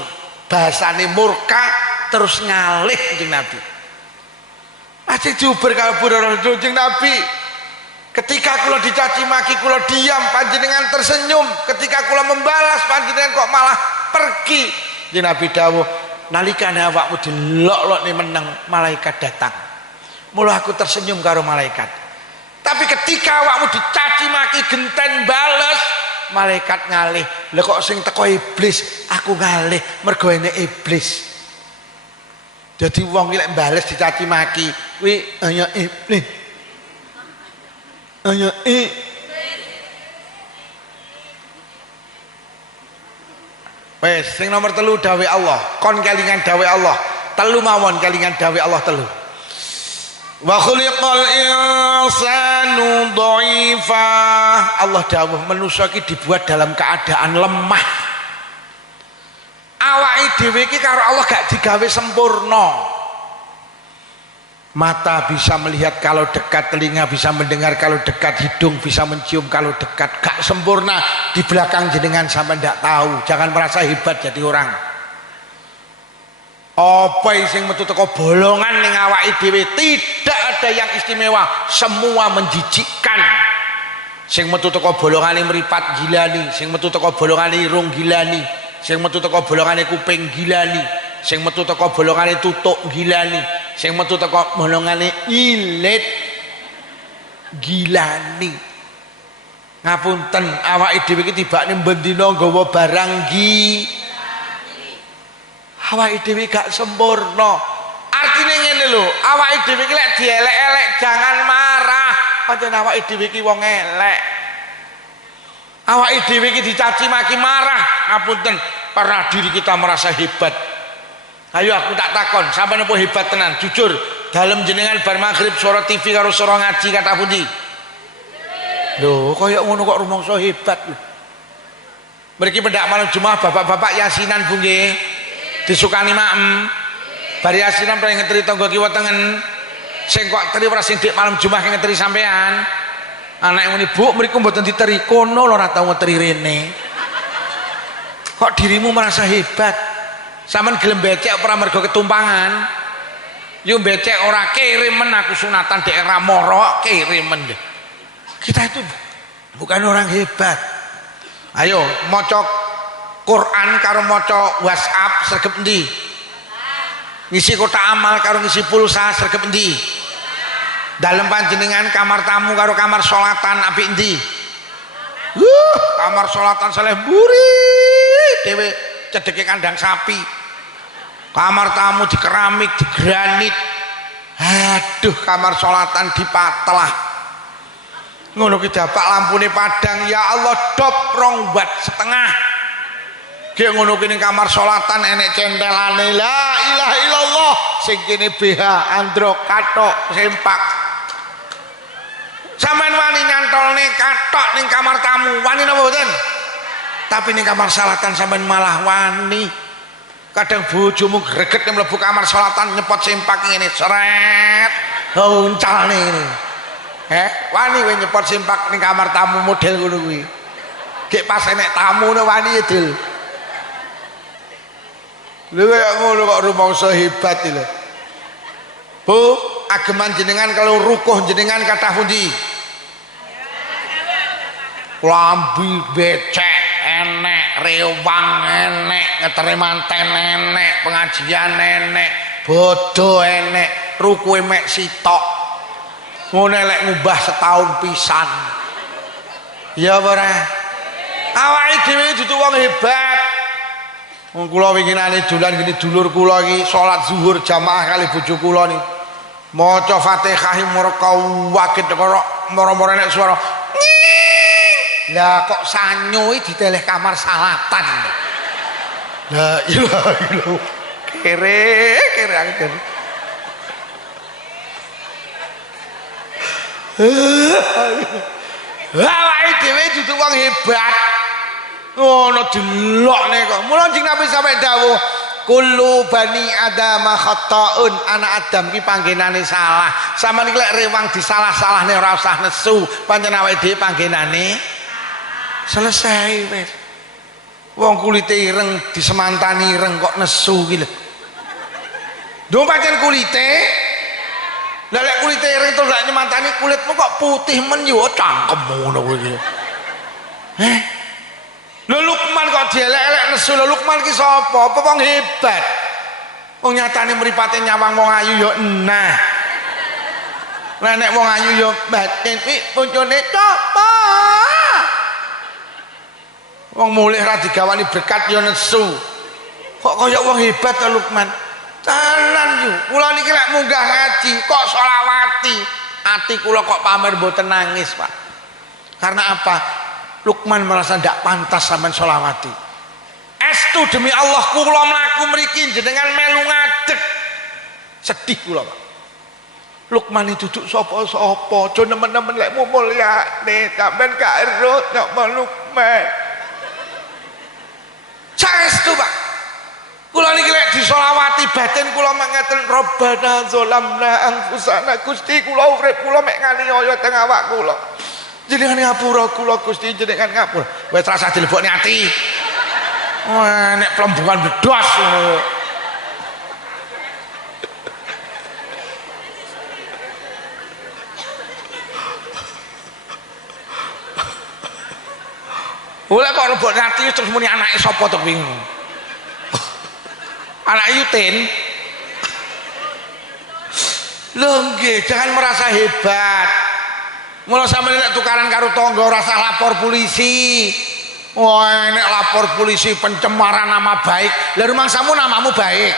bahasane murka terus ngalih Kanjeng Nabi masih juber kabur Kanjeng Nabi ketika kula dicaci maki kula diam panjenengan tersenyum ketika kula membalas panjenengan kok malah pergi Kanjeng Nabi dawuh nalikane awakmu dilok-lokne meneng malaikat datang mula aku tersenyum karo malaikat tapi ketika awakmu dicaci maki genten bales malaikat ngalih lha kok sing teko iblis aku ngalih mergo ene iblis jadi wong lek bales dicaci maki kuwi hanya iblis wes sing nomor 3 dawe Allah kon kelingan dawe Allah telu mawon kelingan dawe Allah telu wa khuliqal insanu dha'ifa Allah dawuh manusia iki dibuat dalam keadaan lemah awake dhewe iki karo Allah gak digawe sempurna mata bisa melihat kalau dekat telinga bisa mendengar kalau dekat hidung bisa mencium kalau dekat gak sempurna di belakang jenengan sampai ndak tahu jangan merasa hebat jadi orang apa sing metu teko bolongan ning awake dhewe tidak ada yang istimewa semua menjijikkan sing metu teko bolongane mripat gilani sing metu teko bolongane irung gilani sing metu teko bolongane kuping gilani sing metu teko bolongane tutuk gilani sing metu teko bolongane ilit gilani ngapunten awake dhewe iki tibane bendina nggawa barang awake dhewe gak sempurna artine ngene lho awake dhewe iki lek dielek-elek jangan marah pancen awake dhewe iki wong elek awake dhewe iki dicaci maki marah ngapunten pernah diri kita merasa hebat. Ayo aku tak takon, sampeyan apa hebat tenan? Jujur, dalam jenengan bar maghrib suara TV karo suara ngaji kata pundi? Lho, kaya ngono kok rumangsa hebat lho. Mriki pendak malam Jumat bapak-bapak yasinan Bu nggih. Disukani maem. Bar yasinan pengen ngetri tangga kiwa tengen. Sing kok teri ora sing dik malam Jumat ngetri sampean. Anak ngene Bu, mriku mboten diteri kono lho ora tau ngetri rene. Kok dirimu merasa hebat? Sampeyan gelem becek ora mergo ketumpangan. Yo becek ora kirimen aku sunatan daerah Moro kirimen deh. Kita itu bukan orang hebat. Ayo maca Quran karo maca WhatsApp sregep endi? Ngisi kotak amal karo ngisi pulsa sregep endi? Dalem panjenengan kamar tamu karo kamar sholatan apik endi? Kamar sholatan saleh mburi dhewe cedeke kandang sapi. Kamar tamu di keramik, di granit. Aduh, kamar sholatan di patelah. Ngono ki dapak lampune padang, ya Allah dop 2 watt setengah. Ki ngono ki ning kamar sholatan enek centelane la ilaha illallah, sing kene BH andro katok sempak. Sampeyan wani nyantolne katok ning kamar tamu, wani napa mboten? Tapi ning kamar sholatan sampeyan malah wani. Kadang bojomu greget mlebu kamar sholatan nyepot sempak ngene seret uncalne ngene. Wani kowe nyepot sempak ning kamar tamu model ngono kuwi. Gek pas enek tamune wani ya, Dil. Lha kaya ngono kok rumangsa hebat lho. Bu, ageman jenengan kalau rukuh jenengan kathah pundi? Lambi becek enek, rewang enek, ngetremanten enek, pengajian enek, bodoh enek, rukuhe mek sitok. Ngono lek ngubah setahun pisan. Ya ora? Awake dhewe dudu wong hebat. Wong kula winginane dolan gini dulur kula iki salat zuhur jamaah kali bojo kula niki. Maca Fatihah murka wakit karo moro-moro nek swara. Lah kok sanyo iki diteleh kamar salatan. La ilaha illallah. Kere angken. Awake dhewe dudu wong hebat. Ngono delokne kok. Mula Kanjeng Nabi sampe dawuh, kullu bani adama khata'un, anak Adam ki panggenane salah. Sampeyan iki lek rewang disalah-salahne ora usah nesu, pancen awake dhewe panggenane selesai wis. Wong kulite ireng disemantani ireng kok nesu ki lho. Lho pancen kulite. Lah lek kulite ireng terus lek nyemantani kulitmu kok putih men yo cangkem ngono kowe iki. Lho Lukman kok dielek-elek nesu. Lho Lukman ki sapa? Apa wong hebat? Wong nyatane mripate nyawang wong ayu yo enah. Lah nek wong ayu yo batin iki boncone coba. Wong mulih ra digawani berkat yo nesu. Kok kaya wong hebat ta Lukman? Tenan yo. Kula niki lek munggah ngaji kok sholawati. Ati kula kok pamer mboten nangis, Pak. Karena apa? Lukman merasa tidak pantas sampean sholawati. Estu demi Allah kula mlaku mriki jenengan melu ngadeg. Sedih kula, Pak. Lukman itu duduk sapa-sapa, aja nemen-nemen lek mulyane sampean gak erut nek Lukman. Saestu, Pak. Kula niki lek disolawati batin kula mangeten Rabbana zalamna anfusana, Gusti kula urip kula mek nganiaya teng awak kula. Jenengan ngapura kula Gusti, jenengan ngapura. Wis rasah dilebokne ati. Wah, nek plembungan bledhos ngono. Oleh kok lebokne ati terus muni anake sapa to kuwi. Anak Yutin. Lho nggih, jangan merasa hebat. Mula sampeyan nek tukaran karo tangga ora usah lapor polisi. Wah, nek lapor polisi pencemaran nama baik. Lah rumangsamu namamu baik.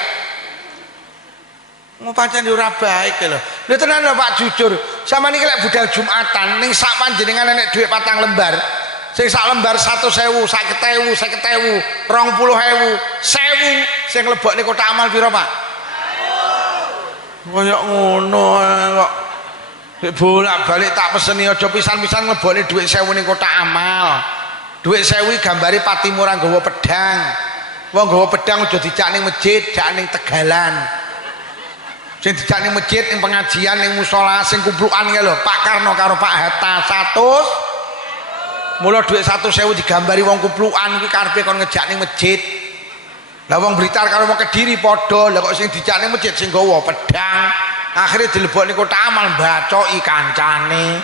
Mau pancen ora baik lho. Lha tenan lho Pak jujur. Sampeyan iki lek budal Jumatan ning sak panjenengan nek dhuwit 4 lembar. sing sak lembar 100.000, 50.000, 50.000, 20.000, 1.000 sing lebokne kotak amal piro Pak? Kaya ngono kok bolak-balik tak peseni aja pisan-pisan nglebokne dhuwit 1.000 ning kotak amal. Dhuwit 1.000 gambare Patimura nggawa pedang. Wong nggawa pedang aja dijak ning masjid, jak ning tegalan. Sing dijak ning masjid, ning pengajian, ning musala, sing kumplukan iki lho, Pak Karno karo Pak Hatta 100. Mula dhuwit 100.000 digambari wong kumplukan kuwi karepe kon ngejak ning masjid. Lah wong Blitar karo wong Kediri padha, lah kok sing dijak ning masjid sing nggawa pedang, akhire dilebokne kotak amal mbacoki kancane.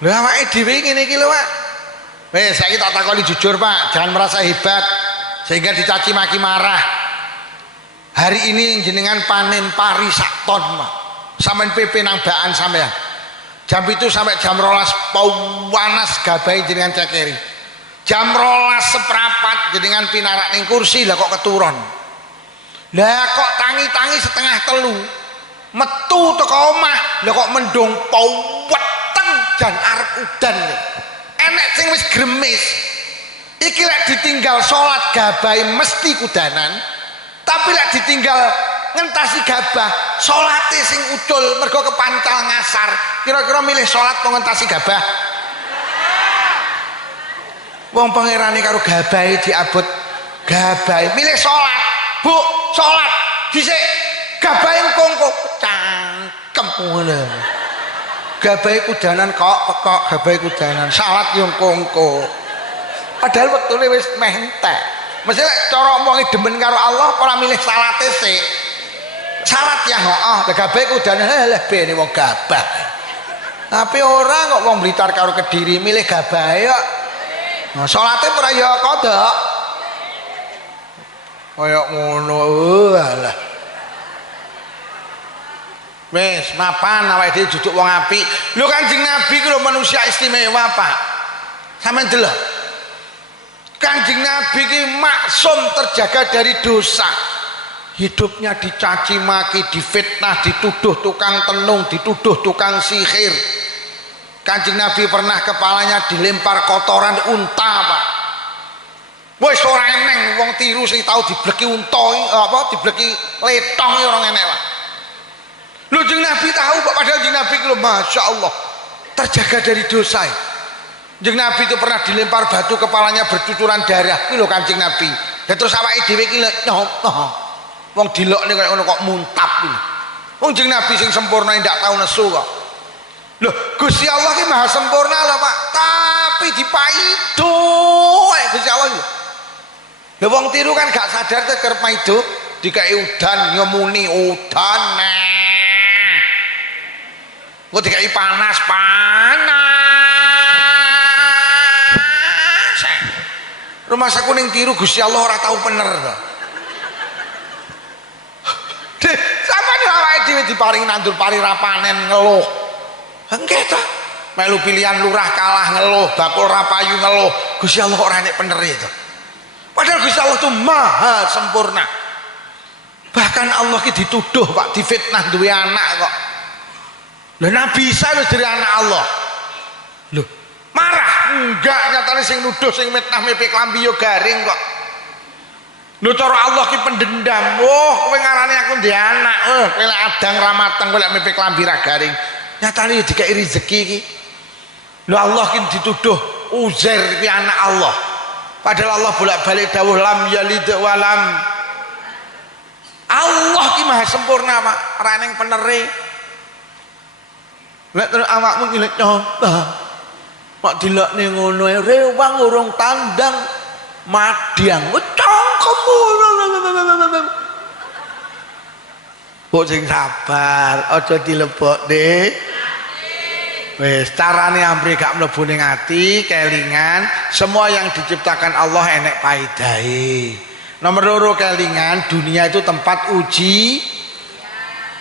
Lah awake dhewe ngene iki lho, Pak. Wes saiki tak takoni jujur, Pak, jangan merasa hebat sehingga dicaci maki marah. Hari ini jenengan panen pari sak ton, Pak. Sampeyan PP nang baan sampeyan. Jam itu sampai jam 12 panas gabai jenengan cekeri. Jam 12 seprapat jenengan pinarak ning kursi lah kok keturun. Lah kok tangi-tangi setengah telu metu teko omah lah kok mendung weteng jan arep udan. Enek sing wis gremis. Iki lek ditinggal salat gabai mesti kudanan. Tapi lek ditinggal ngentasi gabah salate sing ucul mergo kepancal ngasar. Kira-kira milih salat apa ngentasi gabah? Wong pangerane karo gabahe diabot gabahe milih salat. Bu, salat dhisik gabahe kongko cangkem ngono. Gabahe kudanan kok pekok gabahe kudanan salat yo kongko. Padahal wektune wis meh entek. Mesti lek cara omongi demen karo Allah ora milih salate sik. Salat ya heeh, lah gabahe kudanan leh bene wong gabah. Tapi ora kok wong Blitar karo Kediri milih gabahe kok. Nah, salate ora ya kodok. Kaya ngono alah. Wes mapan awake dhewe duduk wong apik. Lho Kanjeng Nabi ku lho manusia istimewa, Pak. Sampeyan delok. Kanjeng Nabi ki maksum terjaga dari dosa. Hidupnya dicaci maki, difitnah, dituduh tukang tenung, dituduh tukang sihir. Kanjeng Nabi pernah kepalanya dilempar kotoran unta, Pak. Wis ora eneng wong tiru sing tau dibleki unta apa dibleki letong ora enek, Pak. Lho Kanjeng Nabi tahu Pak, padahal Kanjeng Nabi lho Masya Allah terjaga dari dosa. Kanjeng Nabi itu pernah dilempar batu kepalanya bercucuran darah. Kuwi lho Kanjeng Nabi. Dan terus awake dhewe iki nyono. Wong dilokne kaya ngono kok muntap iki. Wong Kanjeng Nabi sing sempurna ndak tau nesu kok. Loh, Gusti Allah ki maha sempurna lho Pak, tapi dipaido Gusti Allah iki. Lha wong tiru kan gak sadar teh kerep maido, dikai udan nyemuni udan. Kok dikai panas. Rumah saku ning tiru Gusti Allah ora tau bener to. Sampeyan awake dhewe diparingi nandur pari ra panen ngeluh. Engke to. Melu pilihan lurah kalah ngeluh, bakul ra payu ngeluh. Gusti Allah ora nek penere to. Padahal Gusti Allah itu maha sempurna. Bahkan Allah ki dituduh Pak, difitnah duwe anak kok. Lah Nabi Isa wis dari anak Allah. Loh, marah enggak nyatane sing nuduh sing mitnah mimpi klambi yo garing kok. Lho cara Allah ki pendendam. Kowe ngarani aku ndek anak, kowe lek adang ra mateng kowe lek mimpi klambi ra garing. Nyatane yo dikai rezeki iki. Lho Allah ki dituduh Uzair ki anak Allah. Padahal Allah bolak-balik dawuh lam yalid wa lam. Allah ki maha sempurna Pak, ora ning penere. Lek terus awakmu ki lek nyoba. Mak dilokne ngono ae rewang urung tandang madiang cangkemmu. Kok sing sabar, aja dilebokne. Wis carane amri gak mlebu ning ati, kelingan, semua yang diciptakan Allah enek paidahe. Nomor 2 kelingan, dunia itu tempat uji.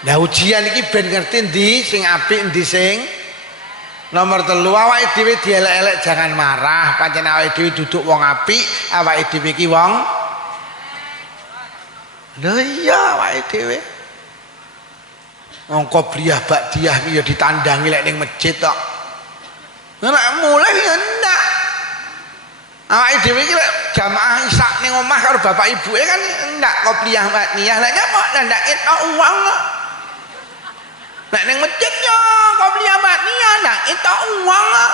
Nah ujian iki ben ngerti ndi sing apik ndi sing. Nomor 3 awake dhewe dielek-elek jangan marah, pancen awake dhewe duduk wong apik, awake dhewe iki wong. Lha iya awake dhewe. Wong kobliyah bakdiyah ya ditandangi lek ning masjid tok. nek mulai ya ndak. Awake dhewe iki lek jamaah isak ning omah karo bapak ibuke kan ndak qobliyah matniyah. Lah nyapa ndak entuk uang kok. Nek ning masjid yo qobliyah matniyah ndak entuk uang kok.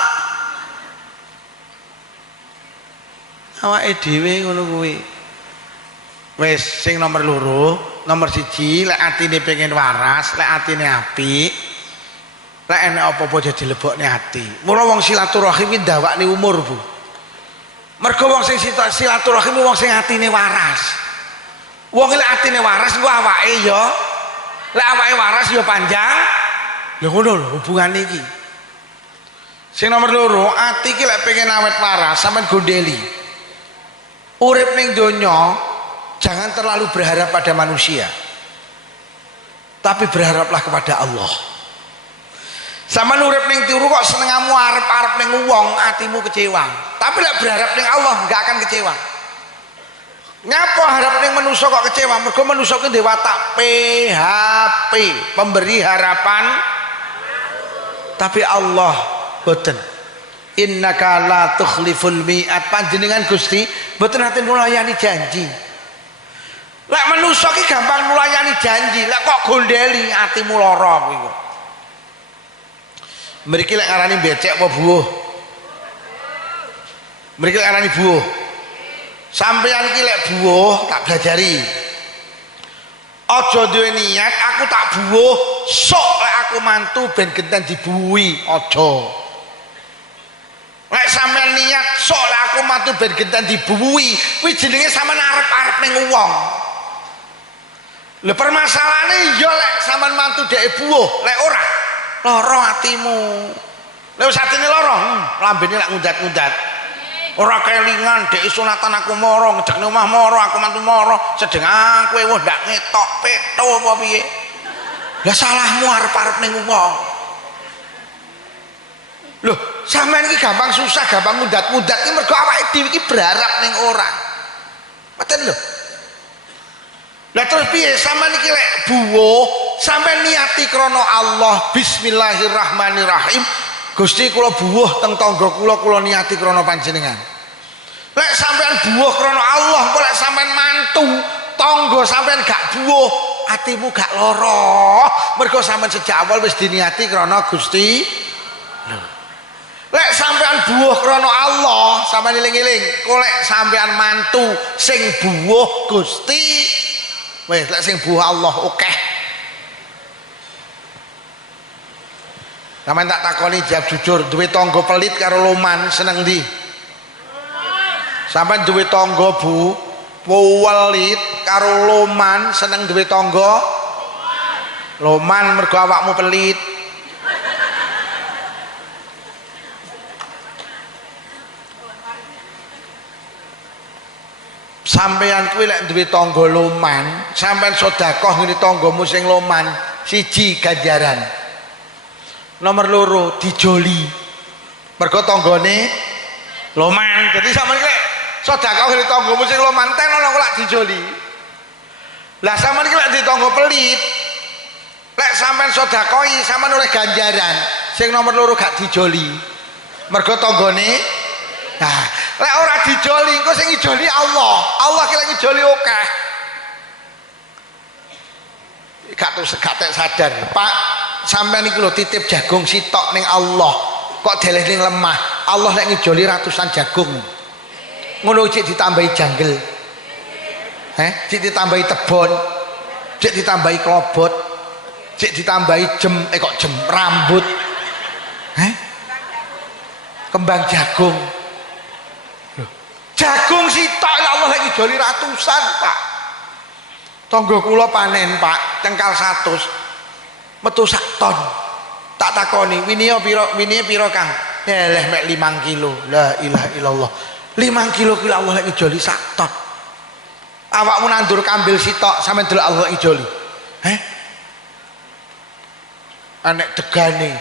Awake dhewe ngono kuwi. Wis sing nomor loro, nomor siji lek atine pengen waras, lek atine apik, lek enek apa-apa aja dilebokne ati. Mula wong silaturahim iki ndawakne umur, Bu. Mergo wong sing silaturahim wong sing atine waras. Wong lek atine waras ku awake ya. Lek awake waras ya panjang. Lha ngono lho hubungane iki. Sing nomor loro, ati iki lek pengen awet waras sampean gondeli. Urip ning donya jangan terlalu berharap pada manusia, tapi berharaplah kepada Allah. Sama urip ning turu kok senengamu arep-arep ning wong, atimu kecewa. Tapi lek berharap ning Allah enggak akan kecewa. Ngapa harap ning manusia kok kecewa? Mergo manusia ku duwe watak PHP, pemberi harapan. Tapi Allah boten. Innaka la tukhliful mi'at. Panjenengan Gusti boten nate nulayani janji. Lek manusa ki gampang nulayani janji, lek kok gondeli atimu lara kuwi kok. Mriki lek ngarani becek apa buuh? Mriki lek ngarani buuh. Sampeyan iki lek buuh tak belajari. Aja duwe niat aku tak buuh, sok lek aku mantu ben genten dibuwi, aja. Lek sampeyan niat sok lek aku mantu ben genten dibuwi, kuwi jenenge sampean arep-arep ning wong. Lha permasalahane ya lek sampean mantu dhek buuh, lek ora lara atimu. Lek wis atine lara, lambene lek ngundat-ngundat. Ora kelingan dhek sunatan aku mara, ngedekne omah mara, aku mantu mara, sedeng kowe wis ndak ngetok peto apa piye. Lah salahmu arep-arep ning wong. Loh, sampean iki gampang susah, gampang ngundat-ngundat iki mergo awake dhewe iki berharap ning orang. Ngoten lho. Lah terus piye sampean iki lek buwo sampean niati krana Allah bismillahirrahmanirrahim Gusti kula buwuh teng tangga kula niati krana panjenengan. Lek sampean buwuh krana Allah kok lek sampean mantu tangga sampean gak buwuh atimu gak lara mergo sampean sejak awal wis diniati krana Gusti. Lek sampean buwuh krana Allah sampean eling-eling kok lek sampean mantu sing buwuh Gusti wes lek sing buah Allah akeh. Sampeyan tak takoni jawab jujur, duwe tangga pelit karo loman seneng ndi? Sampeyan duwe tangga Bu, pelit karo loman seneng duwe tangga? Loman mergo awakmu pelit. Sampeyan kuwi lek duwe tangga loman, sampeyan sedekah ngene tanggamu sing loman, siji ganjaran. Nomor loro dijoli. Mergo tanggane loman. Dadi sampeyan iki sedekah ngene tanggamu sing loman ten ana kok lak dijoli. Lah sampeyan iki lek di tangga pelit, lek sampeyan sedekahi sampeyan oleh ganjaran. Sing nomor loro gak dijoli. Mergo tanggane nah, lek ora dijoli engko sing ngijoli Allah. Allah ki lek ngijoli akeh. Gak sadar. Pak, sampean iki lho titip jagung sitok ning Allah. Kok deleh ning lemah. Allah lek ngijoli ratusan jagung. Ngono cik ditambahi janggel. Cik ditambahi tebon. Cik ditambahi klobot. Cik ditambahi rambut. Kembang jagung. Jagung sitok ya Allah lagi joli ratusan Pak. Tangga kula panen Pak, cengkal 100 metu sak ton. Tak takoni winine pira Kang? Eleh mek 5 kilo. La ilaha illallah. 5 kilo ki Allah lagi joli sak ton. Awakmu nandur kambil sitok sampean delok Allah lagi joli. Enek degane,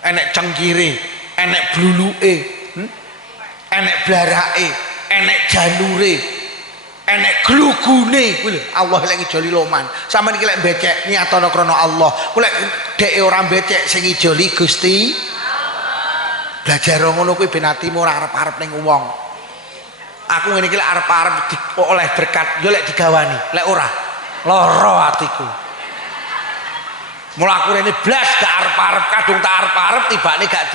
enek cengkire, enek bluluke, enek blarake, enek janure, enek glugune kuwi lho Allah lek ngijoli loman. Sampeyan iki lek becek niatono krana Allah. Ku lek dhek ora becek sing ngijoli Gusti Allah. Belajar ngono kuwi ben atimu ora arep-arep ning wong. Aku ngene iki lek arep-arep oleh berkat yo lek digawani, lek ora lara atiku. Mula aku rene blas gak arep-arep, kadung tak arep-arep tibane gak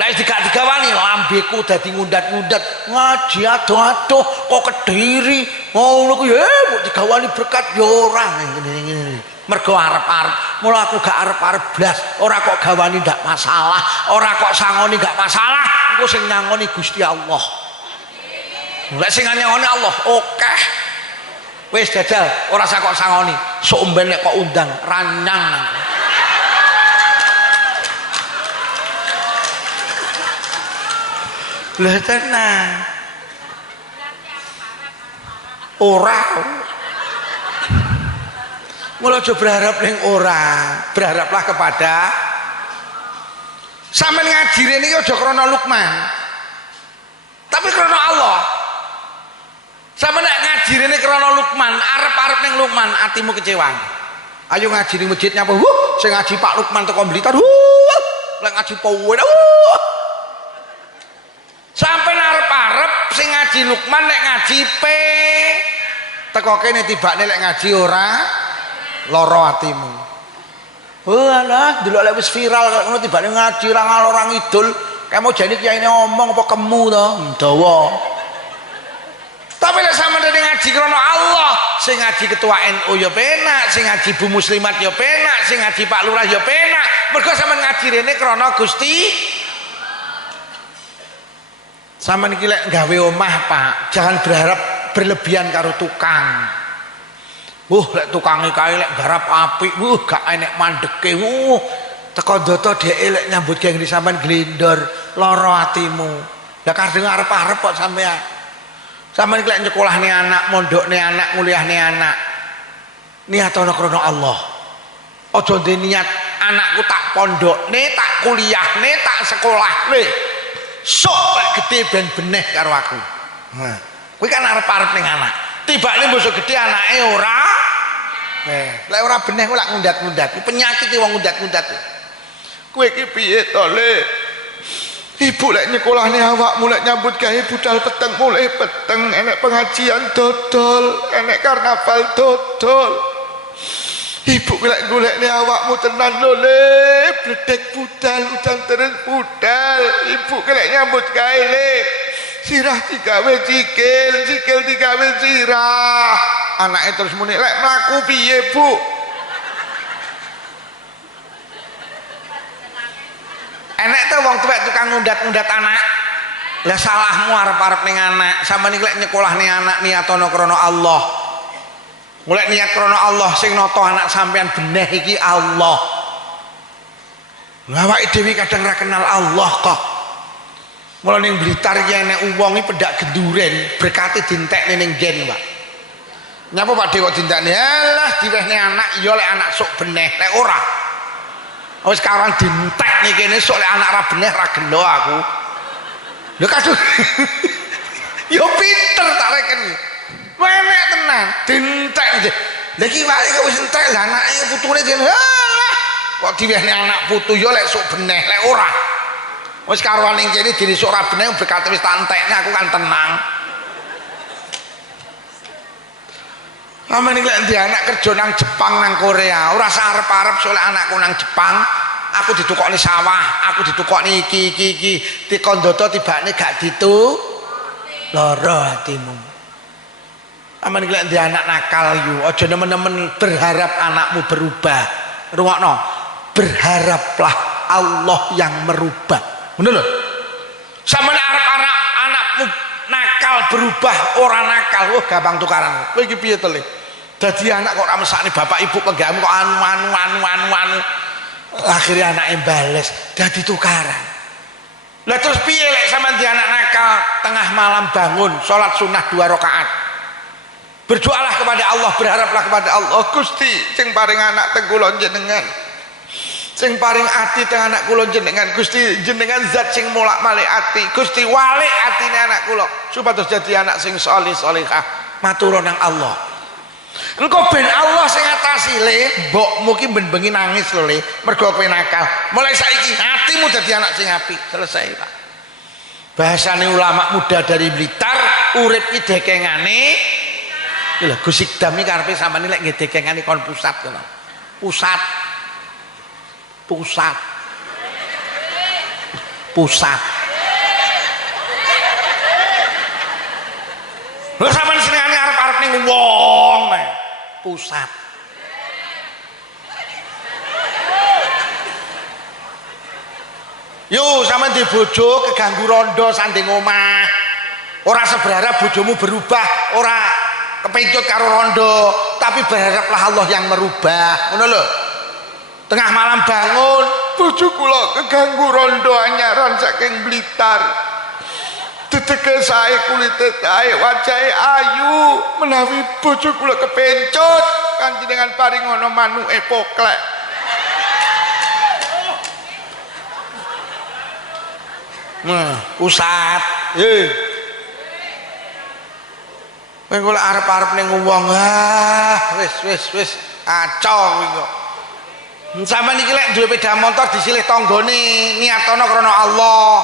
lek gak digawani lambeku dadi ngundat-ngundat ngaji adoh-adoh kok Kediri ngono ku ya kok digawani berkat yo ora ngene. Mergo arep-arep, mula aku gak arep-arep blas, ora kok gawani ndak masalah, ora kok sangoni gak masalah, engko sing nyangoni Gusti Allah. Lek sing nyangoni Allah, oke. Wis jajal, ora usah kok sangoni, sok mben nek kok undang ranyang. Lah tenan. Ora. Mula aja berharap ning ora, berharaplah kepada sampean ngaji rene iki aja krana Lukman. Tapi krana Allah. Sampeyan nek ngaji rene krana Lukman, arep-arep ning Lukman, atimu kecewa. Ayo ngaji ning masjid nyapa, sing ngaji Pak Lukman teko Blitar, lek ngaji Powen, sampeyan arep-arep sing ngaji Lukman nek ngaji P. Teko kene tibane lek ngaji ora loro atimu. Alah, delok lek wis viral kok ngono tibane ngaji ra ngalor ora ngidul, kayak mau jane kiyaine ngomong apa kemu to, dawa. Tapi lek sampeyan ngaji krana Allah, sing ngaji ketua NU ya penak, sing ngaji Bu Muslimat ya penak, sing ngaji Pak Lurah ya penak. Mergo sampeyan ngaji rene krana Gusti. Sampeyan iki lek gawe omah, Pak, jangan berharap berlebihan karo tukang. Lek tukange kae lek garap apik, gak enek mandeke. Teko ndoto dheke lek nyambut gawe sampean glendor, lara atimu. Lah kadang arep-arep kok sampean. Sampeyan lek nyekolahne anak, mondokne anak, nguliahne anak. Niatono krana Allah. Aja ndek niat anakku tak pondokne, tak kuliahne, tak sekolahne. Sok lek gedhe ben beneh karo aku. Nah, kuwi kan arep-arep ning anak. Tibane mbok gedhe anake ora. Lek ora beneh kok lak ngundat-ngundat. Penyakit wong ngundat-ngundat. Kowe iki piye to, Le? Ibu lek nyekolahne awakmu lek nyambut gawe budal peteng mulai peteng, enek pengajian dodol, enek karnaval dodol. Ibu lek golekne awakmu tenan lho, Le. Bledek budal, udan terus budal. Ibu lek nyambut gawe, Le. Sirah digawe sikil, sikil digawe sirah. Anake terus muni, lek mlaku piye, Bu? Enek tuh wong tuwek tukang ngundat-ngundat anak. Lah salahmu arep-arep ning anak. Sampeyan iki lek nyekolahne anak niatono krana Allah. Mulai niat krana Allah sing nata anak sampean beneh iki Allah. Awake dhewe kadang ra kenal Allah kok. Mula ning Blitar iki enek wong iki pedak genduren, berkate dintekne ning gen, Pak. Nyapa Pak Dewa dintekne? Alah diwehne anak ya lek anak sok beneh, lek ora. Wis kawan dintekne kene sok lek anak ra beneh ra gelo aku. Lho kadung. Yo pinter tak reken. Enek tenan, dintek iki. Lah iki wae kok wis entek lah anake putune dene. Alah kok diwehne anak putu ya lek sok beneh, lek ora. Wis karuan ning kene dene sok ra beneh berkate wis tak entekne aku kan tenang. Amen iki lek anak kerja nang Jepang nang Korea, ora usah arep-arep solek anakku nang Jepang, aku ditukokne sawah, aku ditukokne iki. Dikondoto tibane gak ditu lara hatimu. Amen iki lek anak nakal yo, aja nemen-nemen berharap anakmu berubah. Rungokno, berharaplah Allah yang merubah. Bener lho. Sampeyan arep-arep anakmu nakal berubah ora nakal, gampang tukaran. Kowe iki piye to, Le? Dadi anak kok ora mesakne bapak ibu penggamu kok anu. Akhirnya anake bales, dadi tukaran. Lah terus piye lek sampeyan di anak nakal tengah malam bangun salat sunah 2 rakaat. Berdoalah kepada Allah, berharaplah kepada Allah, Gusti sing paring anak teng kula jenengan. Sing paring ati teng anak kula jenengan, Gusti jenengan zat sing molak-malik ati. Gusti walik atine anak kula supados dadi anak sing saleh salehah. Matur nang Allah. Engko ben Allah sing ngatasi le, mbokmu ki ben bengi nangis lho le, mergo kowe nakal. Mulai saiki hatimu dadi anak sing apik, selesai Pak. Bahasane ulama muda dari Blitar, urip ki dekengane iki lho Gus Ikdam iki karepe sampeyan lek nggih dekengane kon pusat ngono. Pusat. Pusat. Pusat. Lha sampeyan senengane arep-arep ning wong pusat. Yo sampeyan di bojo keganggu rondo sanding omah. Ora seberharap bojomu berubah, ora kepencut karo rondo, tapi berharaplah Allah yang merubah. Ngono lho. Tengah malam bangun, bojo kula keganggu rondo anyaran saking Blitar. Dedeke sae kulite sae wajahe ayu menawi bojo kula kepencut kanjenengan paring ngono manuke poklek. Nah, pusat. Kowe golek arep-arep ning wong wis kacau kuwi kok. Sampeyan iki lek duwe sepeda motor disilih tanggane niatono krana Allah.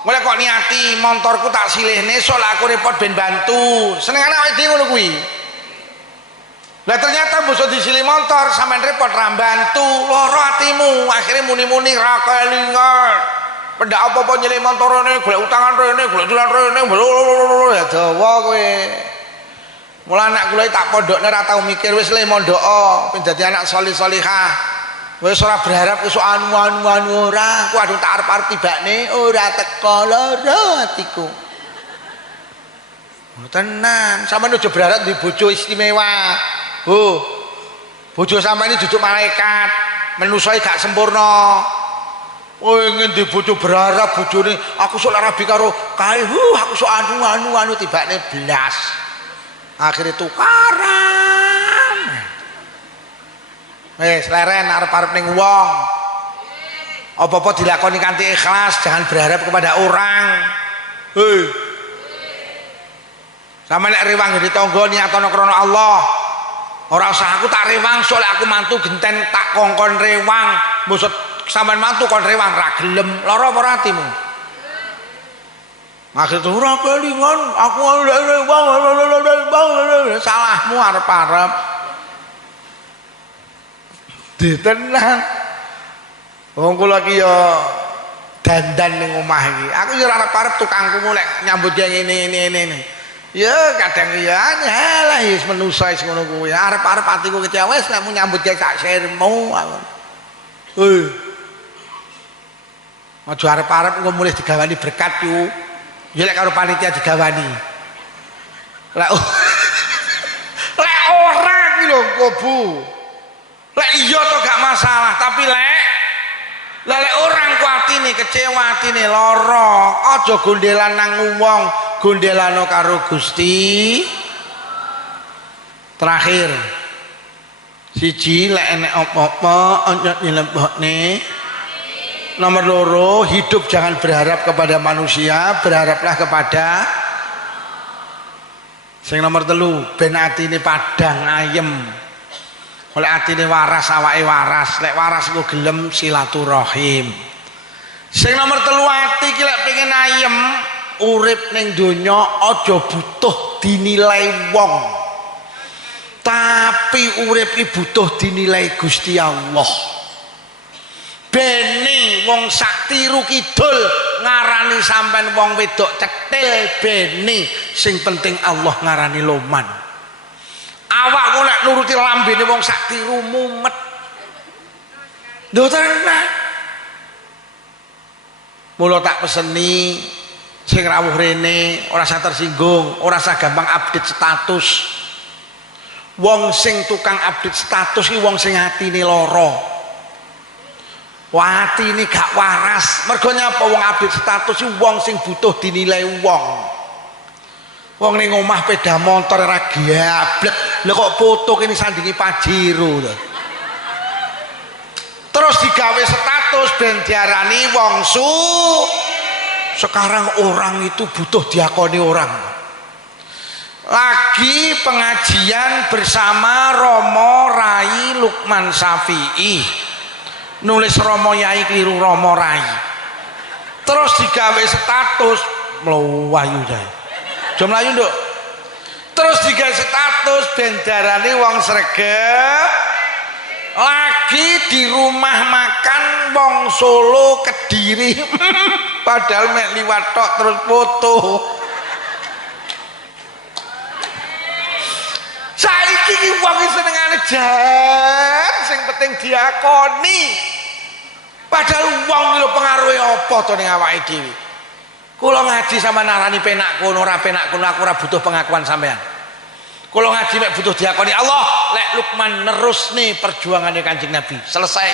Mulai kok niati motorku tak silihne sok aku repot ben bantu. Senengane awake dhewe ngono kuwi. Lah ternyata bosok disilih motor sampean repot ra bantu, lara atimu, akhire muni-muni ra kelingan. Pendak apa-apa nyilih motor rene, golek utangan rene, golek dulan rene, ya dawa kowe. Mula anak kula tak pondokne ra tau mikir wis le mondoko ben dadi anak salih-salihah. Wis ora berharap iso anu ora, waduh tak arep-arep tibane ora teko lara atiku. Tenan, sampeyan aja berharap di bojo istimewa. Bojo sampeyan iki duduk malaikat, manusa gak sempurna. Ingin di bojo berharap bojone aku sok rabi karo kae, aku sok anu tibane blas. Akhirnya tukaran. Wis leren arep-arep ning wong. Apa-apa dilakoni kanthi ikhlas, jangan berharap kepada orang. Sama nek rewang di tangga niatono krana Allah. Ora usah aku tak rewang soalnya aku mantu genten tak kongkon rewang. Maksud sampean mantu kon rewang ra gelem, lara apa ora atimu? Maksud ora kelingan, aku rewang salahmu arep-arep. Ditenang. Wong kula iki ya dandan ning omah iki. Aku ya arep-arep tukangku mulai nyambut yang ini. Ya kadang ya alah wis menusa wis ngono kuwi. Arep-arep atiku kecewa wis nek nyambut gawe sak sirmu. Aja arep-arep engko mulih digawani berkat yo. Ya lek karo panitia digawani. Lek ora iki lho Bu. Lek iya to gak masalah, tapi lek orang ku atine kecewa, atine lara, aja gondelan nang wong, gondelano karo Gusti. Terakhir. Siji lek enek apa-apa aja nyelebokne. Nomor loro, hidup jangan berharap kepada manusia, berharaplah kepada sing nomor telu, ben atine padang ayem. Oleh atine waras awake waras, lek waras ku gelem silaturahim. Sing nomor telu ati ki lek pengen ayem urip ning donya aja butuh dinilai wong. Tapi urip ki butuh dinilai Gusti Allah. Bene wong sak tiru kidul ngarani sampean wong wedok cetil bene sing penting Allah ngarani loman. Awakmu nek nuruti lambene wong sak tiru mumet. Lho tenan. Mula tak peseni sing rawuh rene ora usah tersinggung, ora usah gampang update status. Wong sing tukang update status iki wong sing atine lara. Wah atine gak waras. Mergo nyapa wong update status iki wong sing butuh dinilai wong. Wong ning omah sepeda motor ora gablek. Lah kok foto kene sandingi Pajero lho. Terus digawe status ben diarani wong Sekarang orang itu butuh diakoni orang. lagi pengajian bersama Romo Rai Lukman Syafi'i, nulis Romo Yai keliru Romo Rai, terus digawe status melayu dah jam melayu nduk, terus digawe status bendarane wong sregep lagi di rumah makan wong Solo Kediri padahal mek liwat tok terus foto. Saiki ki wong senengane jan sing penting diakoni. Padahal wong lho pengaruhe apa to ning awake dhewe. Kula ngaji sama narani penak kono ora penak kono aku ora butuh pengakuan sampean. Kula ngaji mek butuh diakoni Allah. Lek Lukman nerusne perjuangane Kanjeng Nabi. Selesai.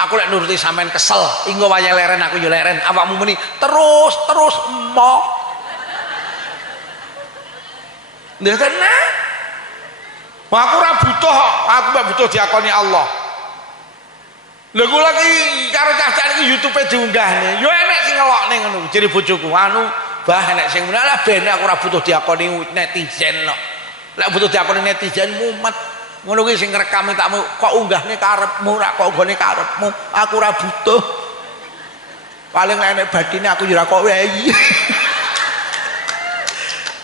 Aku lek nuruti sampean kesel. Inggo waya leren aku yo leren. Awakmu muni terus emoh. Nggih tenan. Aku ora butuh, aku mek butuh diakoni Allah. Lha kula ki karo cah-cah iki YouTube-e diunggahne. Yo enek sing ngelokne ngono. Jere bojoku, anu bah enek sing ngono lah ben aku ora butuh diakoni netizen kok. Lek butuh diakoni netizen mumet. Ngono ki sing ngrekam takmu kok unggahne karepmu, ora kok nggone karepmu. Aku ora butuh. Paling enek badine aku yo ora kok wehi.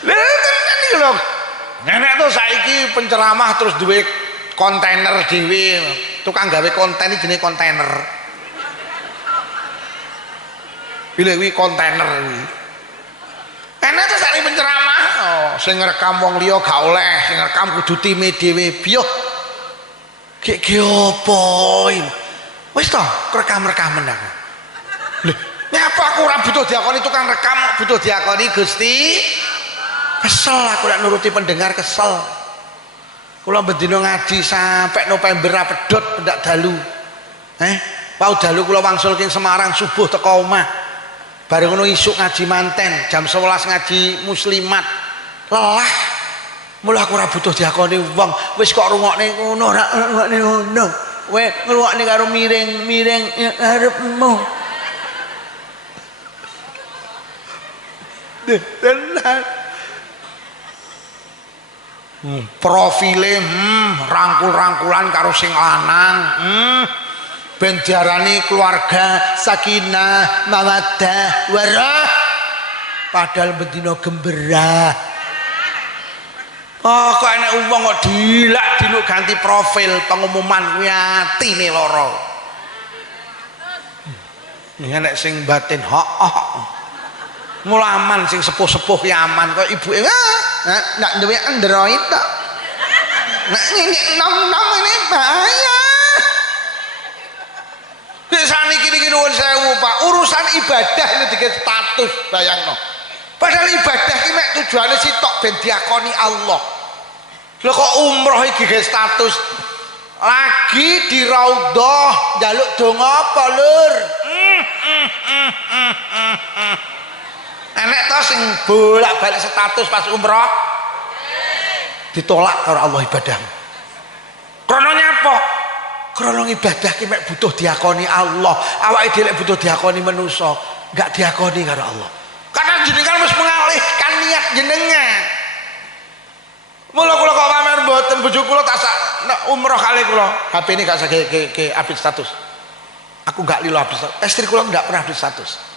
Lha tenan iki lho. Nenek tuh saiki penceramah terus duwe kontainer dhewe. Tukang gawe konten iki jenenge kontainer. Pilih kuwi kontainer kuwi. Enek tuh saiki penceramah, oh, sing ngrekam wong liya gak oleh, sing ngrekam kudu time dhewe. Biyo. Ki opo iki? Wis to, rekam-rekaman aku. Lho, nyapa aku ora butuh diakoni tukang rekam, butuh diakoni Gusti. Kesel aku lek nuruti pendengar kesel. Kula bendina ngaji sampai November ra pedhot pendak dalu. Pau dalu kula wangsul king Semarang subuh teko omah. Bareng ngono isuk ngaji manten, jam 11 ngaji muslimat. Lelah. Mula aku ora butuh diakoni wong. Wis kok rungokne ngono ora rungokne ngono. Kowe ngrungokne karo miring-miring arepmu. Tenan. Profile rangkul-rangkulan karo sing lanang ben diarani keluarga sakinah mawaddah warah padahal bendina gemberah. Oh kok enek wong kok dilak-diluk ganti profil pengumuman kuwi atine lara. Enek sing batin ngulaman sing sepuh-sepuh ki aman kok ibuke nak duwe Android tok. Nek ini nom-nom ini bahaya. Biasane iki nuwun sewu Pak, urusan ibadah ini dikit status bayangno. Padahal ibadah iki mek tujuane sitok ben diakoni Allah. Lho kok umroh iki ge status lagi di raudhah njaluk donga apa lur? Enek to sing bolak-balik status pas umroh ditolak karo Allah ibadah. Krana nyapa? Krana ibadah ki mek butuh diakoni Allah. Awake dhewe butuh diakoni manusa, enggak diakoni karo Allah. Karena jenengan wis mengalihkan niat jenengan. Mula kula kok pamer mboten bojo kula tak sak umroh kali kula. HP ini gak saged ke update status. Aku enggak lilo update status. Istri kula enggak pernah update status.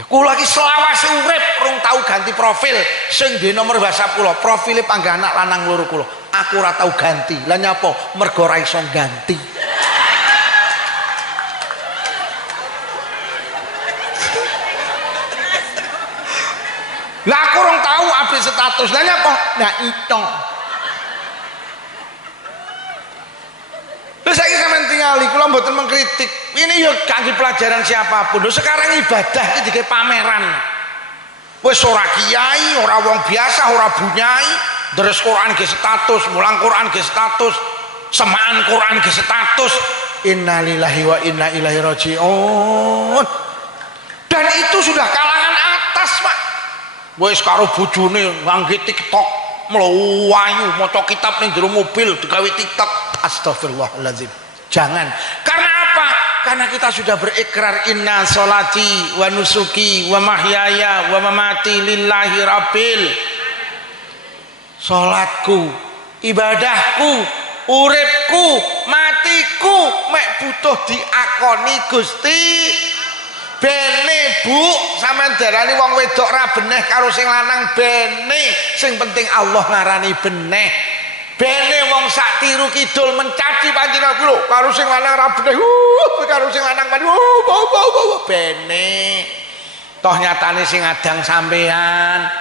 Kula iki selawase urip rung tau ganti profil sing di nomor WhatsApp kula profile panggah anak lanang loro kula aku ora tau ganti. Lah nyapa mergo ora iso ganti. Lah aku rung tau update status. Lah nyapa nah itu. Terus saiki sampean tingali kula mboten mengkritik. Ini yo kangge pelajaran siapapun. Sekarang ibadah iki dike pameran. Wis ora kiai, ora wong biasa, ora bunyai, deres Quran ge status, mulang Quran ge status, semaan Quran ge status. Innalillahi wa inna ilaihi rajiun. Dan itu sudah kalangan atas, Pak. Wis karo bojone ngangge TikTok, mlayu maca kitab ning jero mobil digawe TikTok. Astagfirullahaladzim. Jangan. Karena apa? Karena kita sudah berikrar inna sholati wa nusuki wa mahyaya wa mamati lillahi rabbil. salatku, ibadahku, uripku, matiku mek butuh diakoni Gusti. Bene Bu, sampean darani wong wedok ra beneh karo sing lanang bene, sing penting Allah ngarani beneh. Bene wong sak tiru kidul mencaci panjenengan lho, karo sing lanang ra beneh, karo sing lanang bene. Toh nyatane sing adang sampean,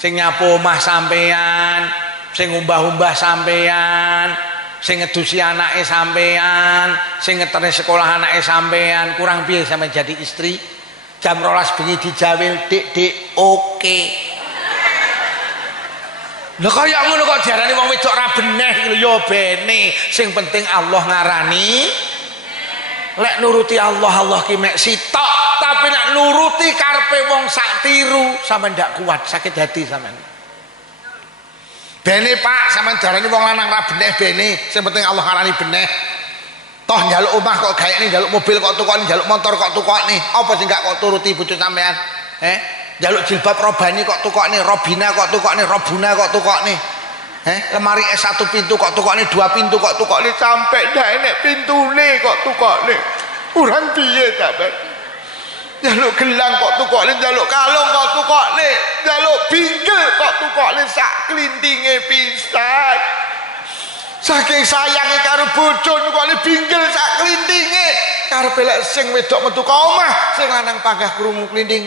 sing nyapu omah sampean, sing umbah-umbah sampean, sing ngedusi anake sampean, sing ngeterne sekolah anake sampean, kurang piye sampean jadi istri? Jam 12 bengi dijawil, Dik, oke. Lha kaya ngono kok diarani wong wedok ra beneh iki lho, ya bene. Sing penting Allah ngarani. Lek nuruti Allah ki mek sitok, tapi nek nuruti karepe wong sak tiru sampean ndak kuat, sakit hati sampean. Bene Pak, sampean darani wong lanang ra beneh bene, sing penting Allah ngarani beneh. Toh njaluk omah kok gaekne, njaluk mobil kok tukokne, njaluk motor kok tukokne. Apa sing gak kok turuti bojo sampean? Njaluk jilbab robani kok tukokne, robina kok tukokne, robuna kok tukokne. Lemari S1 pintu kok tukokne, 2 pintu kok tukokne, sampai ndak enek pintune kok tukokne. Kurang piye sampean? Njaluk gelang kok tukokne, njaluk kalung kok tukokne, njaluk bingkel kok tukokne sak klintinge pisan. Saking sayange karo bojo tukokne bingkel sak klintinge. Karepe lek sing wedok metu ka omah, sing lanang panggah krungu klinting.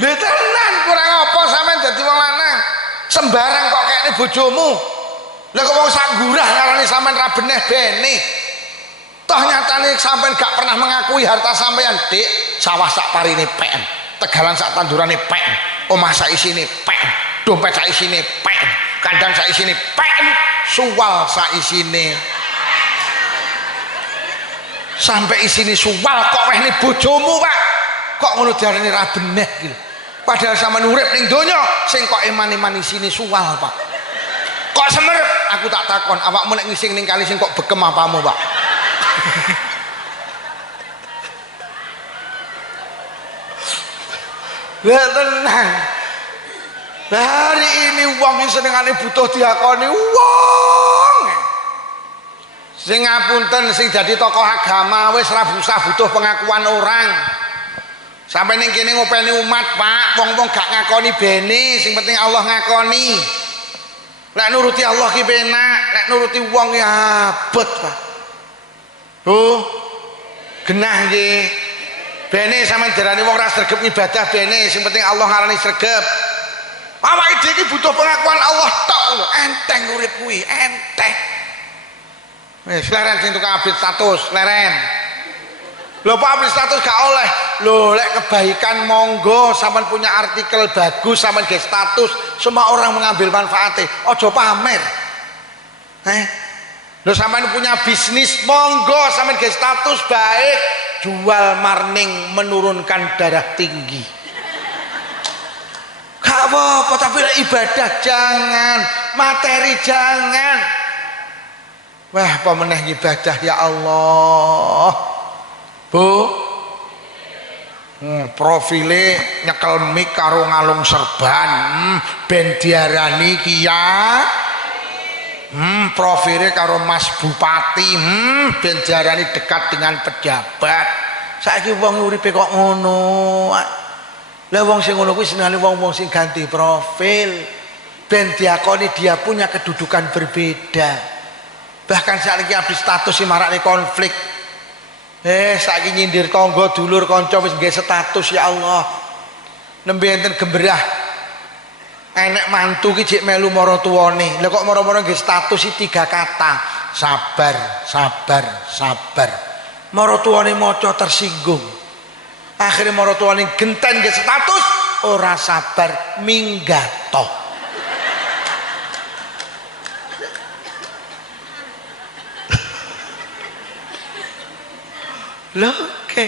Lha tenan kurang apa sampean dadi wong lanang? Sembarang kok kayakne bojomu. Lah kok wong sak gurah ngarani sampean ra beneh bene. Toh nyatane sampean gak pernah mengakui harta sampean, Dik. Sawah sak parine PM, tegalan sak tandurane PM, omah sak isine PM, dompet sak isine PM, kandang sak isine PM, suwal sak isine. Sampai isine suwal kok wehne bojomu, Pak. Kok ngono diarani ra beneh iki. Padahal sampean urip ning donya sing kok eman-eman isine suwal, Pak. Kok semerep? Aku tak takon, awakmu nek ngising ning kali sing kok bekem apamu, Pak? Lah tenang. Hari ini wong sing senengane butuh diakoni wong. Sing ngapunten sing dadi tokoh agama wis ra usah butuh pengakuan orang. Sampai ning kene ngopeni umat, Pak, wong-wong gak ngakoni bene, sing penting Allah ngakoni. Lek nuruti Allah ki penak, lek nuruti wong ya abot, Pak. Genah nggih. Bene sampean darani wong ra sregep ibadah bene, sing penting Allah ngarani sregep. Awake dhewe iki butuh pengakuan Allah tok lho, enteng urip kuwi, enteng. Wis leren sing tukang update status, leren. Lho Pak update status gak oleh. Lho lek kebaikan monggo, sampean punya artikel bagus, sampean ge status, semua orang mengambil manfaatnya. Ojo pamer. Lho sampean punya bisnis, monggo sampean ge status baik, jual marning menurunkan darah tinggi. Gak apa-apa, tapi ibadah jangan, materi jangan. Wah, pemenang ibadah ya Allah. Bu, profile nyekel mik karo ngalung serban, ben diarani kiai. Profile karo Mas Bupati, ben diarani dekat dengan pejabat. Saiki wong uripe kok ngono. Lah wong sing ngono kuwi senengane wong-wong sing ganti profil, ben diakoni dia punya kedudukan berbeda. Bahkan saiki abis status sing marakne konflik. Saiki nyindir tangga dulur kanca wis nggih status ya Allah. Nembe enten gemberah. Enek mantu ki jek melu mara tuwane. Lah kok mara-mara nggih status iki 3 kata. Sabar, sabar, sabar. Mara tuwane maca tersinggung. Akhirnya mara tuwane genten nggih status ora sabar minggato. Lho, oke.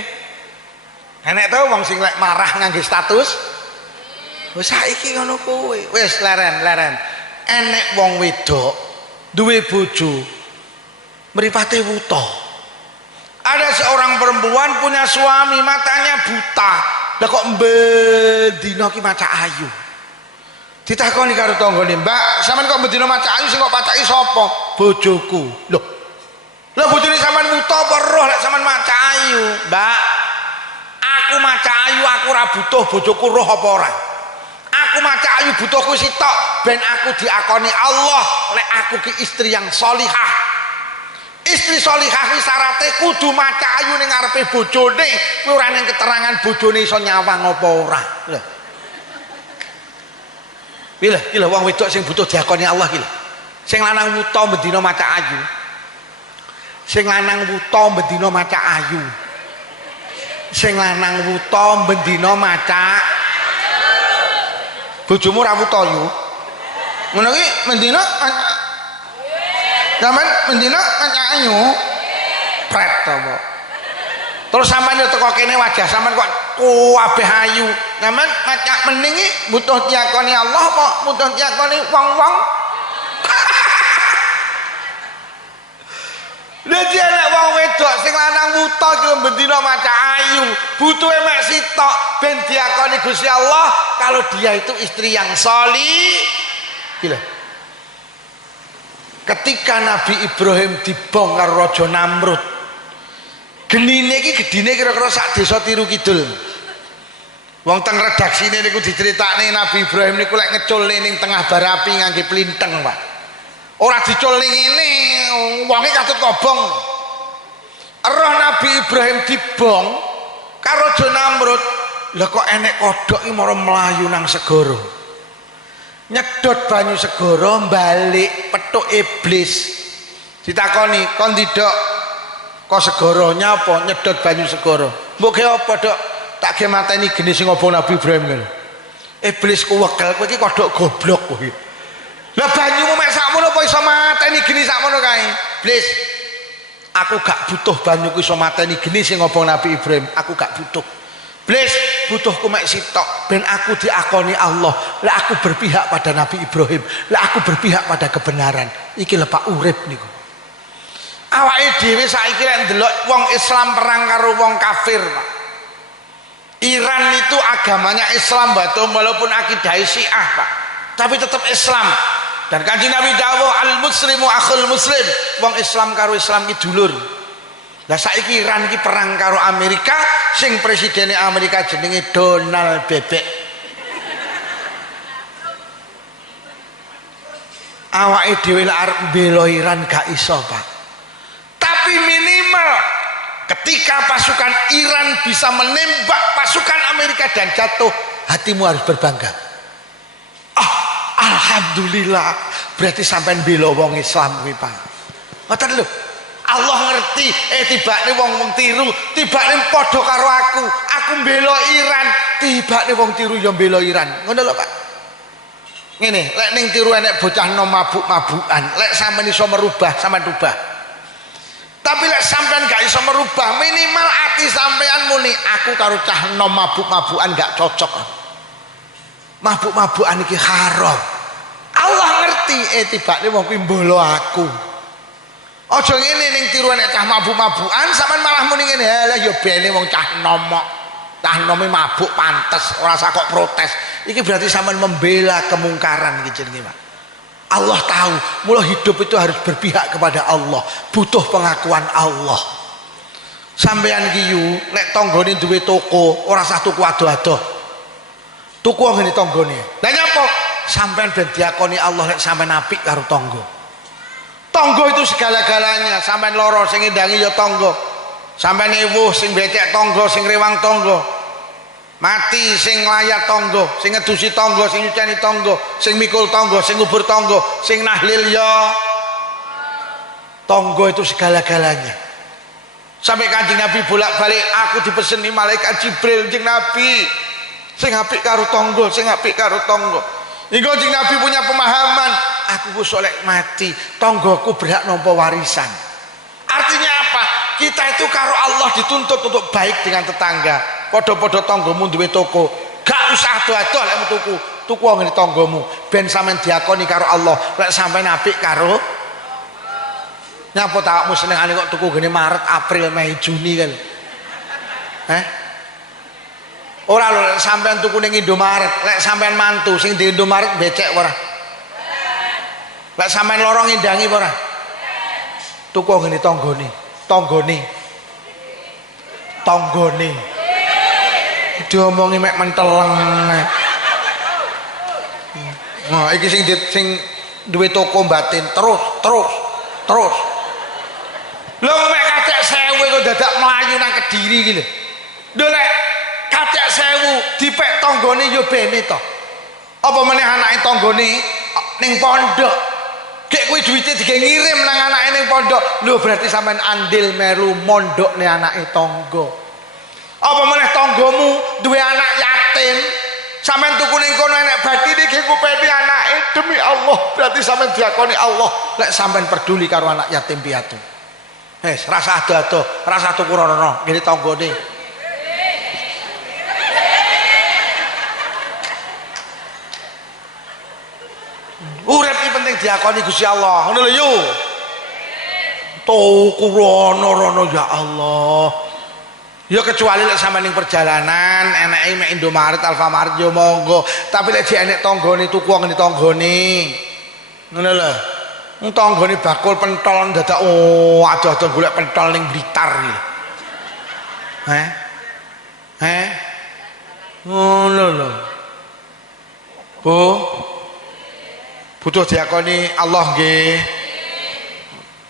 Enek tau wong sing lek marah ngangge status. Wis saiki ngono kuwi. Wis leren. Enek wong wedok duwe bojo mripate wuta. Ada seorang perempuan punya suami matanya buta. Lah kok bendina ki maca ayu. Ditakoni karo tanggane, "Mbak, sampean kok bendina maca ayu sing kok pacaki sapa?" "Bojoku." "Loh. Lah bojone sampean wuta apa roh lek sampean maca ayu?" "Mbak, aku maca ayu aku ora butuh bojoku roh apa ora. Aku maca ayu butuhku sitok ben aku diakoni Allah lek aku ki istri yang sholihah. Istri sholihah kuwi syaraté kudu maca ayu ning ngarepe bojone, kuwi ora ning keterangan bojone iso nyawang apa ora." Lho. Gila wong wedok sing butuh diakoni Allah gila. Sing lanang wuta bendina maca ayu. Sing lanang wuta bendina maca ayu. Sing lanang wuta bendina maca bojomu ra wuta yu. Ngono ki bendina sampean bendina maca ayu. Pret apa? Terus sampean yo teko kene wajah sampean kok kabeh ayu. Sampean maca mending iki butuh diakoni Allah apa butuh diakoni wong-wong? Dadi anak wong wedok sing lanang wuta ki bendina maca ayu, butuhe mek sitok ben diakoni Gusti Allah kalau dia itu istri yang sholih. Gila. Ketika Nabi Ibrahim dibongkar Raja Namrud, genine iki gedine kira-kira sak desa Tiru Kidul. Wong teng redaksine niku diceritakne Nabi Ibrahim niku lek ngeculne ning tengah barapi ngangge plinteng, Pak. Ora dicul ning ngene, wonge katut kobong. Roh Nabi Ibrahim dibong karo Raja Namrud. Lah kok enek kodhok iki mara mlayu nang segara. Nyedot banyu segara balik petuk iblis. Ditakoni, "Kon ndidok kok segara nyapa nyedot banyu segara?" "Mbok ge apa, Dok?" "Tak ge mateni geni sing ngobong Nabi Ibrahim ngono." "Iblis kuwekel, kowe iki kodhok goblok kowe. Lah banyumu mek sakmono apa iso mateni geni sakmono kae?" "Iblis, aku gak butuh banyu ku iso mateni geni sing ngobong Nabi Ibrahim. Aku gak butuh. Iblis, butuhku mek sitok ben aku diakoni Allah. Lah aku berpihak pada Nabi Ibrahim. Lah aku berpihak pada kebenaran. Iki lho Pak urip niku." Awake dhewe saiki lek ndelok wong Islam perang karo wong kafir, Pak. Iran itu agamanya Islam, walaupun akidah Syiah, Pak. Tapi tetap Islam. Dan Kanjeng Nabi dawuh al-muslimu akhul muslim. Wong Islam karo Islam iki dulur. Lah saiki Iran iki perang karo Amerika, sing presidene Amerika jenenge Donald Bebek. Awake dhewe lek arep mbela Iran gak iso, Pak. Tapi minimal ketika pasukan Iran bisa menembak pasukan Amerika dan jatuh, hatimu harus berbangga. Alhamdulillah, berarti sampean bela wong Islam kuwi, Pak. Ngoten lho. Allah ngerti, tibane wong tiru, tibane padha karo aku mbela Iran, tibane wong tiru ya mbela Iran. Ngono lho, Pak. Ngene, lek ning tiru enek bocah nom mabuk-mabukan, lek sampean iso merubah, sampean rubah. Tapi lek sampean gak iso merubah, minimal ati sampean muni aku karo cah nom mabuk-mabukan gak cocok. Mabuk-mabukan iki haram. Allah ngerti, tibane wong kuwi mbolo aku. Aja ngene ning tiru nek cah mabuk-mabukan sampean malah muni ngene, "Halah ya bene wong cah nomok. Cah nome mabuk pantes, ora usah kok protes." Iki berarti sampean membela kemungkaran iki jenenge, Pak. Allah tahu, mula hidup itu harus berpihak kepada Allah, butuh pengakuan Allah. Sampean iki yu nek tanggane duwe toko, ora usah tuku ado-ado. Tuku ngene tanggane. Lah nyapa? Sampean ben diakoni Allah lek sampean apik karo tangga. Tangga itu segala-galanya. Sampean lara sing ngendangi ya tangga. Sampean ewuh sing becek tangga, sing rewang tangga. Mati sing nglayat tangga, sing ngedusi tangga, sing nyuceni tangga, sing mikul tangga, sing ngubur tangga, sing nahlil ya tangga itu segala-galanya. Sampai Kanjeng Nabi bolak-balik, aku dipeseni malaikat Jibril Kanjeng Nabi sing apik karo tangga, sing apik karo tangga. Iku Kanjeng Nabi punya pemahaman, aku wis oleh mati, tanggaku berhak nampa warisan. Artinya apa? Kita itu karo Allah dituntut untuk baik dengan tetangga. Podo-podo tanggamu duwe toko, gak usah ado-ado lek tuku. Tuku ngene tanggamu ben sampean diakoni karo Allah. Lek sampean apik karo nyapa takmu senengane kok tuku gene Maret, April, Mei, Juni kan. Ora lho sampean tuku ning Indomaret, lek sampean mantu sing di Indomaret becek ora? Lek sampean lorong ngindangi ora? Tuku ngene tanggane, tanggane. Tanggane. Diomongi mek menteleng. Nah, iki sing duwe toko batin terus. Lho mek kacek 1000 kok dadak mlayu nang Kediri iki lho. Lho lek kacek 1000 dipek tanggane yo bene to. Apa meneh anake tanggane ning pondok. Gek kuwi duwite dige ngirim nang anake ning pondok. Lho berarti sampean andil melu mondokne anake tangga. Apa meneh tanggamu duwe anak yatim, sampean tuku ning kono enek batine ge ngopeni anake demi Allah, berarti sampean diakoni Allah lek sampean peduli karo anak yatim piatu. Wis rasa ado-ado, rasa tuku rono ngene tanggane. Urip iki penting diakoni Gusti Allah. Ngono lho yo. Tuku rono ya Allah. Ya kecuali lek sampean ning perjalanan enake mek Indomaret, Alfamaret yo monggo. Tapi lek enek tanggane tuku ngene tanggane. Ngono lho. Wong tanggane bakul pentol dadak ado-ado golek pentol ning Blitar iki. Ngono lho. Bu. Butuh diakoni Allah nggih.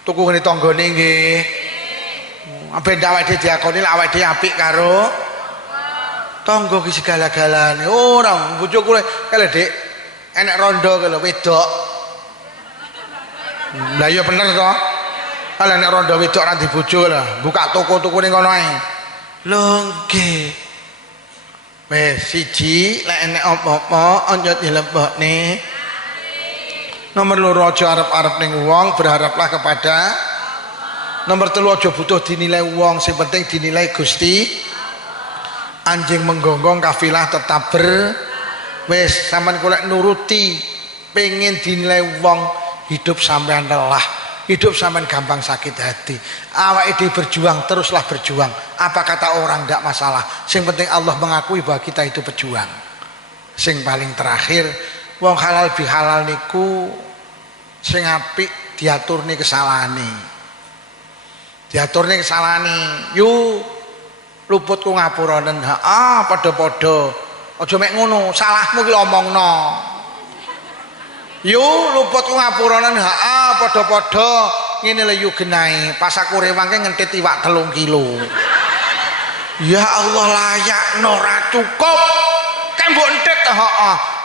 Tuku ngene tanggane nggih. Ben awake dhewe diakoni lek awake dhewe apik karo tangga ki segala-galane. Ora bojoku lek Dik enek rondo ki lho wedok. Lah iya bener to. Kalau enek rondo wedok ora di bojo lho, buka toko-toko ning kono ae. Lho nggih. Wis siji lek enek apa-apa aja dilebokne. Nomor loro aja arep-arep ning wong, berharaplah kepada nomor 3 aja butuh dinilai wong, sing penting dinilai Gusti. Anjing menggonggong kafilah tetap wis sampean golek nuruti pengen dinilai wong, hidup sampean lelah, hidup sampean gampang sakit hati. Awake dhewe berjuang, teruslah berjuang. Apa kata orang enggak masalah, sing penting Allah mengakui bahwa kita itu pejuang. Sing paling terakhir wong halal bihalal niku sing apik diaturne kesalahane. Diaturne kesalahane. Yu luput ku ngapuranen. Padha-padha. Aja mek ngono, salahmu ki omongno. Yu luput ku ngapuranen. Padha-padha. Ngene lho yu genahe. Pas aku rewangke ngentit iwak 3 kilo. Ya Allah layak ora cukup. Kan mbok entit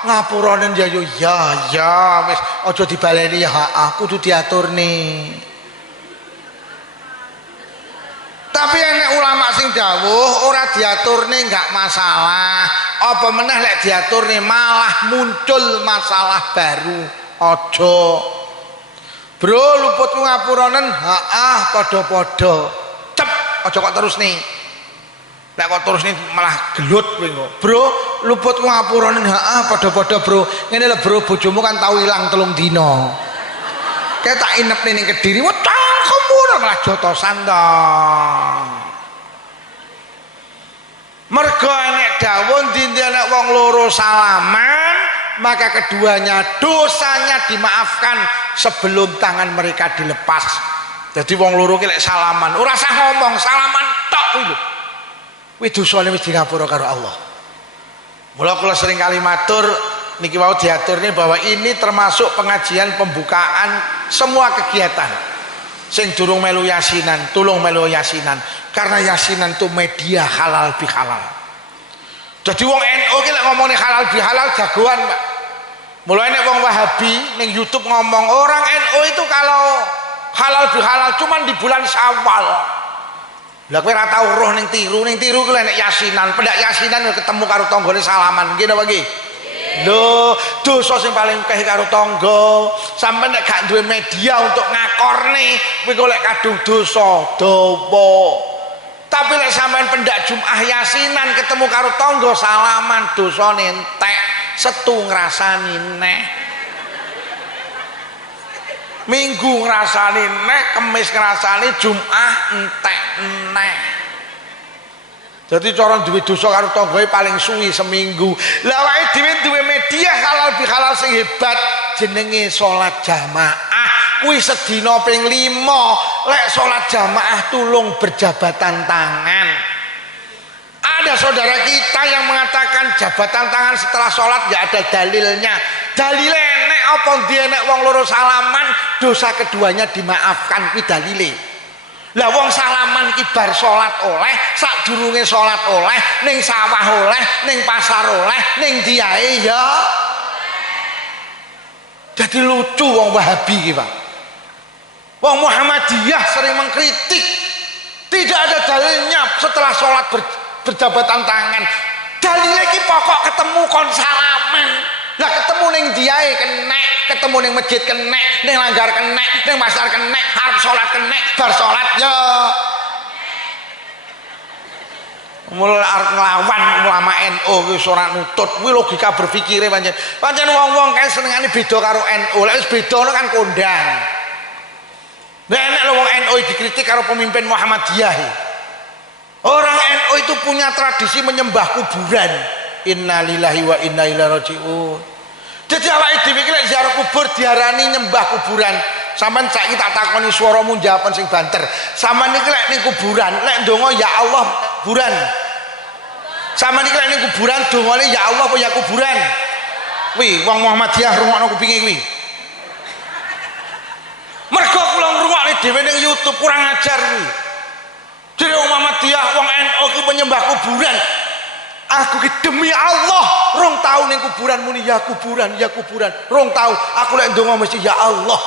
ngapuranen ya yo ya wis aja dibaleni ya kudu diaturne. Tapi enek ulama sing dawuh ora diaturne enggak masalah. Apa meneh lek diaturne malah muncul masalah baru. Aja. Bro luput ku ngapuranen, padha-padha. Cep, aja kok terus nih. Lek kok terus nih malah gelut kowe kok. Bro, luput ku ngapuranen, padha-padha, Bro. Ngene lho, Bro, bojomu kan tau ilang 3 dina. Kayak tak inepne ning Kediri, cangkemmu malah jotosan to. Mergo enek dawuh dindi enek wong loro salaman, maka keduanya dosanya dimaafkan sebelum tangan mereka dilepas. Jadi wong loro ki lek salaman, ora usah ngomong, salaman tok kuwi lho. Kuwi dosane wis di ngapura karo Allah. Mula kula sering kali matur niki wau diaturne bahwa ini termasuk pengajian pembukaan semua kegiatan. Sing durung melu yasinan, tulung melu yasinan. Karena yasinan itu media halal bihalal. Jadi wong NU ki lek ngomongne halal bihalal jagoan, Pak. Mulai nek wong Wahabi ning YouTube ngomong orang NU itu kalau halal bihalal cuman di bulan Syawal. Lah kowe ora tau roh ning tiru ku nek yasinan, pendak yasinan ketemu karo tanggane salaman. Nggih napa nggih? Lho, dosa sing paling akeh karo tangga. Sampeyan nek gak duwe media untuk ngakorne, kowe golek kadung dosa dawa. Tapi lek sampeyan pendak Jumat yasinan ketemu karo tangga salaman, dosane entek, setu ngrasani neh. Minggu ngrasani neh, Kamis ngrasani, Jumat entek neh. Jadi cara duwe dosa karo tanggae paling suwi seminggu. Lah awake dhewe duwe media halal bihalal sing hebat jenenge salat jamaah. Kuwi sedina ping 5 lek salat jamaah tulung berjabatan tangan. Ada saudara kita yang mengatakan jabatan tangan setelah sholat gak ada dalilnya. Dalile nek apa dia nek wong loro salaman dosa keduanya dimaafkan kuwi dalile. Lah wong salaman ki bar salat oleh, sadurunge salat oleh, ning sawah oleh, ning pasar oleh, ning diae ya. Jadi lucu wong Wahabi ki, Pak. Wong Muhammadiyah sering mengkritik tidak ada dalilnya setelah sholat berjabatan tangan. Dalilnya ki pokok ketemu kon salaman. Lah ketemu ning diae kenek, ketemu ning masjid kenek, ning langgar kenek, ning pasar kenek, arep salat kenek, bar salat ya. Mulai arep nglawan ulama NU wis ora nutut, kuwi logika berpikire pancen. Pancen wong-wong kae senengane beda karo NU. Lek wis beda kan kondang. Nek nek wong NU dikritik karo pemimpin Muhammadiyah. Orang NU itu punya tradisi menyembah kuburan. Innalillahi wa inna ilaihi rajiun. Jadi awake dhewe iki lek ziarah kubur diarani nyembah kuburan. Sampeyan saiki tak takoni swaramu jawaban sing banter. Sampeyan iki lek ning kuburan, lek ndonga ya Allah kuburan. Sampeyan iki lek ning kuburan dongane ya Allah apa ya kuburan? Kuwi wong Muhammadiyah rungokno kupinge kuwi. Mergo kula ngrungokne dhewe ning YouTube kurang ajar kuwi. Jadi wong Muhammadiyah, wong NU ki penyembah kuburan. Aku ki demi Allah rong tahun ning kuburan muni ya kuburan, ya kuburan. Rong tahun aku lek ndonga mesti ya Allah.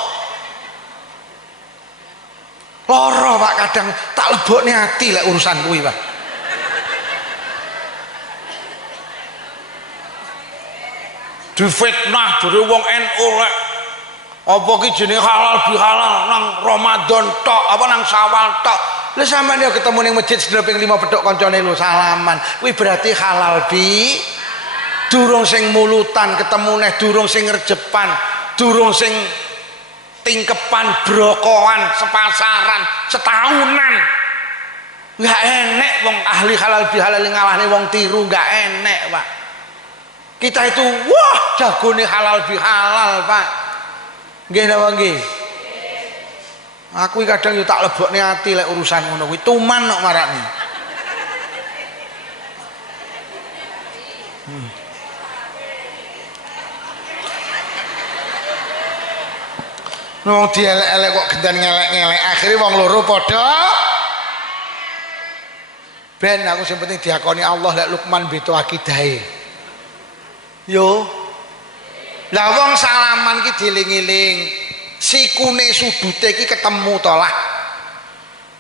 Loro Pak kadang tak lebokne ati lek urusan kuwi, Pak. Difitnah dari wong NU lek apa ki jenenge halal bihalal nang Ramadan tok apa nang Syawal tok. Lha sampean yo ketemu ning masjid sedina ping 5 pedhok kancane lho salaman. Kuwi berarti halal bi. Durung sing mulutan ketemu neh durung sing ngerjepan, durung sing tingkepan brokoan sepasaran setahunan. Enggak enek wong ahli halal bihalal ngalahne wong tiru, enggak enek, Pak. Kita itu wah jagone halal bihalal, Pak. Nggih napa nggih? Aku kadang yo tak lebokne ati lek urusan ngono kuwi tuman kok marakne. Wong dielek-elek kok gendan ngelek-ngelek akhire wong loro padha. Ben aku sing penting diakoni Allah lek Lukman beda akidahe. Yo. Lah wong salaman ki dieling-eling. Sikune sudute iki ketemu to lah.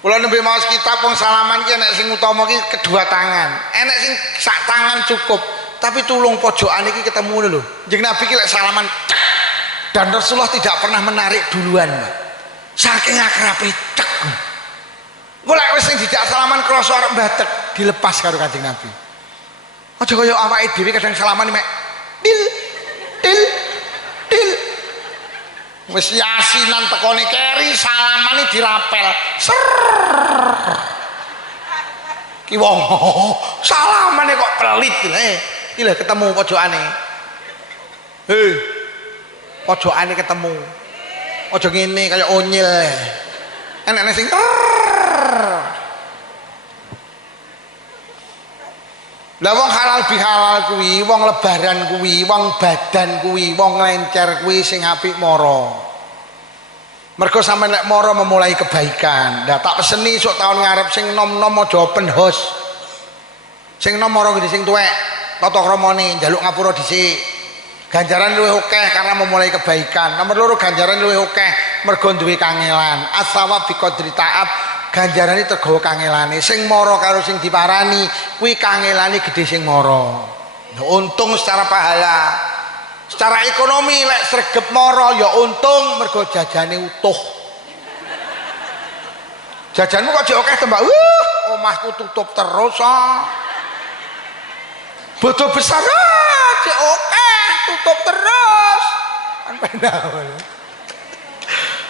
Kula nembe maos kitab wong salaman ki enek sing utama ki kedua tangan. Enek sing sak tangan cukup, tapi tulung pojokan iki ketemu lho. Jeneng Nabi ki lek salaman dan Rasulullah tidak pernah menarik duluan, Pak. Saking akrabe cek. Mulai wis sing dijak salaman krasa arep mbatek dilepas karo Kanjeng Nabi. Aja kaya awake dhewe kadang salaman mek dil dil dil. Wis yasinan tekone keri salamane dirapel. Ser. Ki wong salamane kok pelit iki lho ketemu pojokane. Hei. Pojokane ketemu. Aja ngene kaya onyil. Enek sing lah wong halal bihalal kuwi, wong lebaran kuwi, wong badan kuwi, wong lencer kuwi sing apik mara. Mergo sampeyan lek mara memulai kebaikan. Lah tak peseni sok taun ngarep sing nom-nom aja open house. Sing nom mara gede sing tuwek, tata kramane njaluk ngapura dhisik. Ganjaran luwih akeh karena memulai kebaikan. Nomor loro ganjaran luwih akeh mergo duwe kangelan. As-sawab bi qadri ta'ab. Ganjarane tergawa kangelane. Sing mara karo sing diparani kuwi kangelane gede sing mara. Untung secara pahala. Secara ekonomi lek sregep mara ya untung mergo jajane utuh. Jajanmu kok jek akeh to, Mbak? Omahku tutup terus ah. Bodo besar jek akeh tutup terus. Kan penak.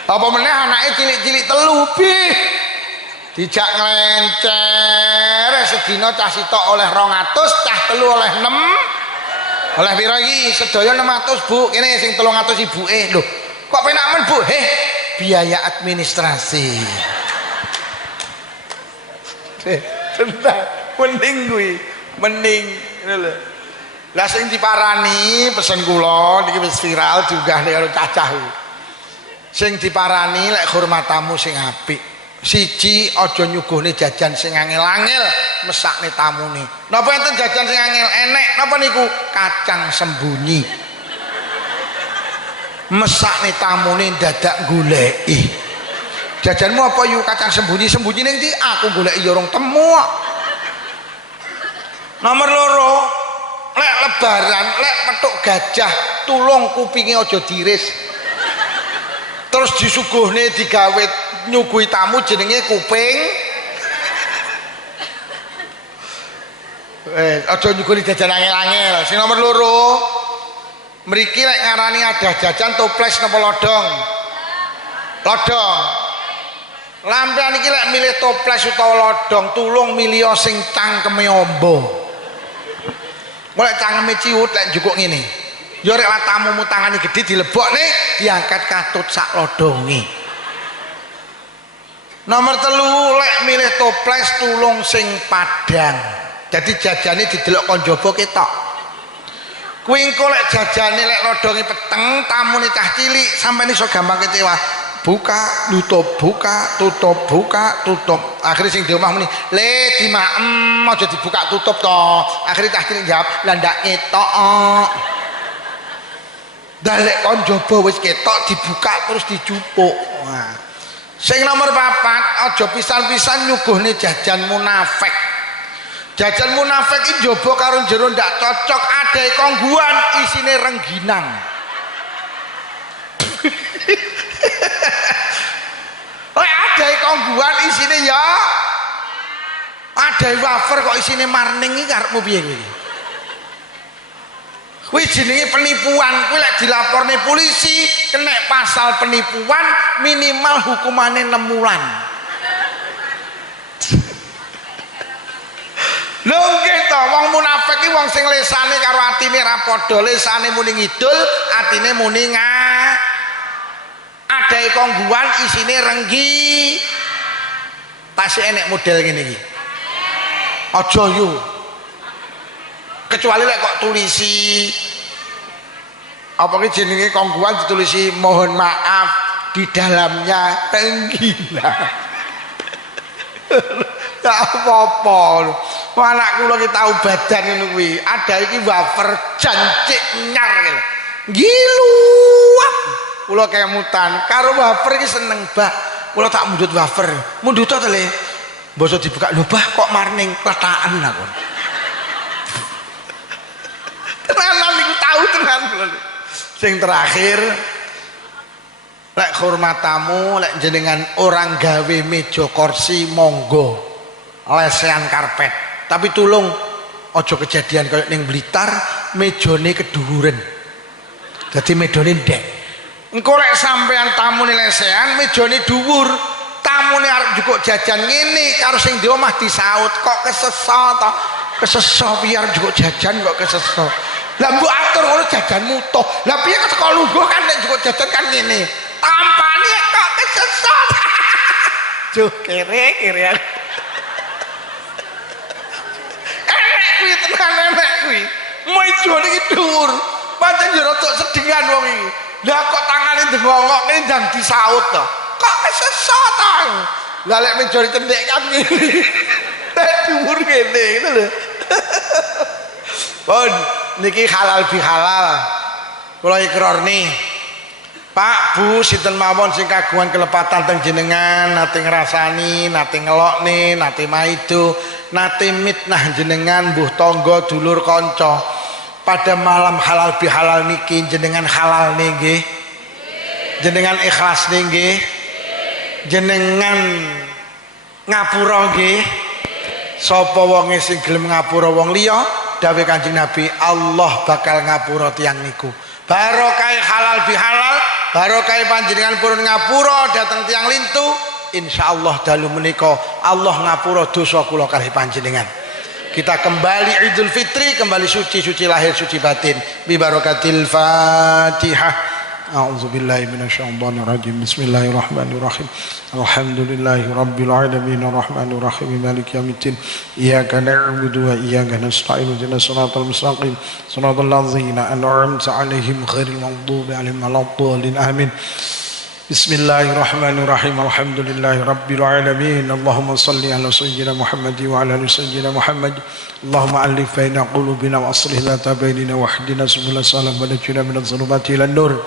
Apa meneh anake cilik-cilik telu bih. dijak nglencer sedina cah sitok oleh 200, cah telu oleh 6. Oleh pira iki? Sedaya 600, Bu. Kene sing 300 ibuke. Lho, kok penak men, Bu? Biaya administrasi. Tenang, mending kuwi, mending ngono lho. Lah sing diparani pesen kula niki wis viral juga karo cacah. Sing diparani lek hormat tamu sing apik. Siji aja nyuguhne jajan sing angel-angel mesakne tamune. Napa enten jajan sing angel enek napa niku? Kacang sembunyi. Mesakne tamune dadak goleki. Jajanmu apa yuk kacang sembunyi? Sembunyi ning ndi? Aku goleki ya urung temu. Nomor loro, lek lebaran, lek petuk gajah, tulung kupinge aja diris. Terus disuguhne digawe nyuguhi tamu jenenge kuping. Aja nyuguhi jajan angel-angel. Sing nomor loro, mriki lek ngarani ada jajan toples napa lodong? Lodong. Lampian iki lek milih toples utawa lodong, tulung milih sing cangkeme amba. Mulai cangkeme ciut lek njukuk ngene. Ya rek tamumu tangane gedhe dilebokne, diangkat katut sak lodonge. Nomor 3 lek milih toples tulung sing padang. Jadi jajane didelok kon jaba ketok. Kuwi engko lek jajane lek lodonge peteng, tamune cah cilik sampeyan iso gampang kecewa. Buka, tutup, buka, tutup, buka, tutup. Akhirnya sing di omah muni, "Le dimaem aja dibuka tutup to." Akhirnya cah cilik jawab, "Lah ndak ketok." Dalek kon jaba wis ketok dibuka terus dicupuk. Nah. Sing nomor 4, aja pisan-pisan nyuguhne jajan munafik. Jajan munafik iki jaba karo jero ndak cocok, adae kongguan isine rengginang. Adae kongguan isine ya adae wafer kok isine marning iki karepmu piye kowe? Kuwi jenenge penipuan. Kuwi lek dilaporne polisi kena pasal penipuan minimal hukumane 6 bulan. Lho nggih to, wong munafik iki wong sing lesane karo atine ra padha, lesane muni ngidul, atine muni adae kongguan isine renggi. Tasih enek model ngene iki. Aja yo. Kecuali lek kok tulisi apa ki jenenge kongguan ditulisi mohon maaf di dalamnya tenggila. Ya apa-apa. Anak kula ki tau badan ngono kuwi. Ada iki wafer jancik nyar iki lho. Ngiluap. Kula kemutan karo wafer iki seneng, Mbak. Kula tak mundhut wafer. Mundhut to le. Mbasa dibuka lho, Bah, kok marning kletaken aku. Tenanan niku tahu tenan kula. Sing terakhir lek hormat tamu, lek jenengan orang gawe meja kursi monggo lesehan karpet. Tapi tulung aja kejadian kayak ning Blitar mejane keduhuren. Dadi medone ndek. Engko lek sampean tamune lesehan mejane dhuwur, tamune arep njukuk jajan ngene karo sing di omah disaut kok kesesa to. Kesesa piye arep njukuk jajan kok kesesa. Lah mbok atur ngono jajanmu toh. Lah piye kok teko lungguh kan nek njukuk jajan kan ngene. Tampane kok kesesa. Juh kere-kere. Enek kuwi tenan enek kuwi. Mejane iki dhuwur. Pancen yo rada sedingan wong iki. Lah kok tangane ndengongok ngene ndang disaut to. Kok kesesa to. Lah lek mejane cendhek kan ngene. Nek dhuwur ngene ngono lho. Pun niki halal bihalal. Kula ikrar nih. Pak Bu sinten mawon sing kagungan kelepatan teng jenengan nate ngrasani, nate ngelokne, nate maido, nate mitnah jenengan mbuh tangga dulur kanca. Pada malam halal bihalal niki jenengan halal nggih. Jenengan ikhlas nggih. Jenengan ngapura nggih. Sapa wonge sing gelem ngapura wong liya, dawuh Kanjeng Nabi, Allah bakal ngapura tiyang niku. Barokah halal bihalal, barokah panjenengan purun ngapura dateng tiyang lintu, insyaallah dalu menika Allah ngapura dosa kula kalih panjenengan. Kita kembali Idul Fitri, kembali suci lahir, suci batin. Bi barakatil Fatihah. A'udzubillahi minasyaitonir rajim. Bismillahirrahmanirrahim. Alhamdulillahi rabbil alamin arrahmanir rahim maliki yaumiddin. Iyyaka na'budu wa iyyaka nasta'in. Ihdinas siratal mustaqim. Shiratal ladzina an'amta 'alaihim ghairil maghdubi 'alaihim waladdallin. Amin. Bismillahirrahmanirrahim. Alhamdulillahi rabbil alamin. Allahumma salli ala sayyidina Muhammad wa ala ali sayyidina Muhammad. Allahumma alif baina qulubina wa aslih dhata bainina wa hdina subul salam wa najina minadh dhulumati ilan nur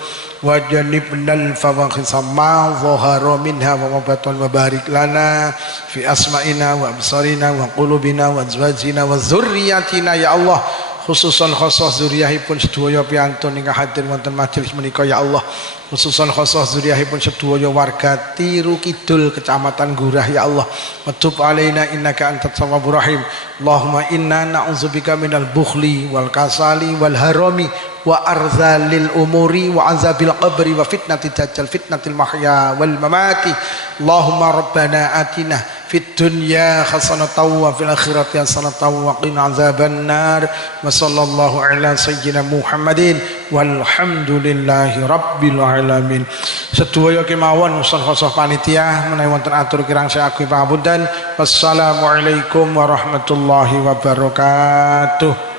wa jannibna al-fawahisha ma dhahara minha wa ma batana wa barik lana fi asma'ina wa absarina wa qulubina wa azwajina wa dzurriyyatina ya Allah. Khususan khusus zuriyahipun sedaya piantun ingkang hadir wonten majelis menika ya Allah. Khususan khusus zuriyahipun sedaya warga Tiru Kidul Kecamatan Gurah ya Allah. Watub alaina innaka antat tawwabur rahim. Allahumma inna na'udzubika minal bukhli wal kasali wal harami wa arzalil umuri wa azabil qabri wa fitnatil dajjal fitnatil mahya wal mamati. Allahumma rabbana atina fid dunya hasanatan wa fil akhirati hasanatan wa qina azaban nar. Wa sallallahu ala sayyidina Muhammadin walhamdulillahi rabbil alamin. Sedaya kemawon usaha panitia menawi wonten atur kirang saya akui pangapunten. Wassalamualaikum warahmatullahi wabarakatuh.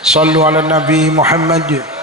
Sallu ala Nabi Muhammad.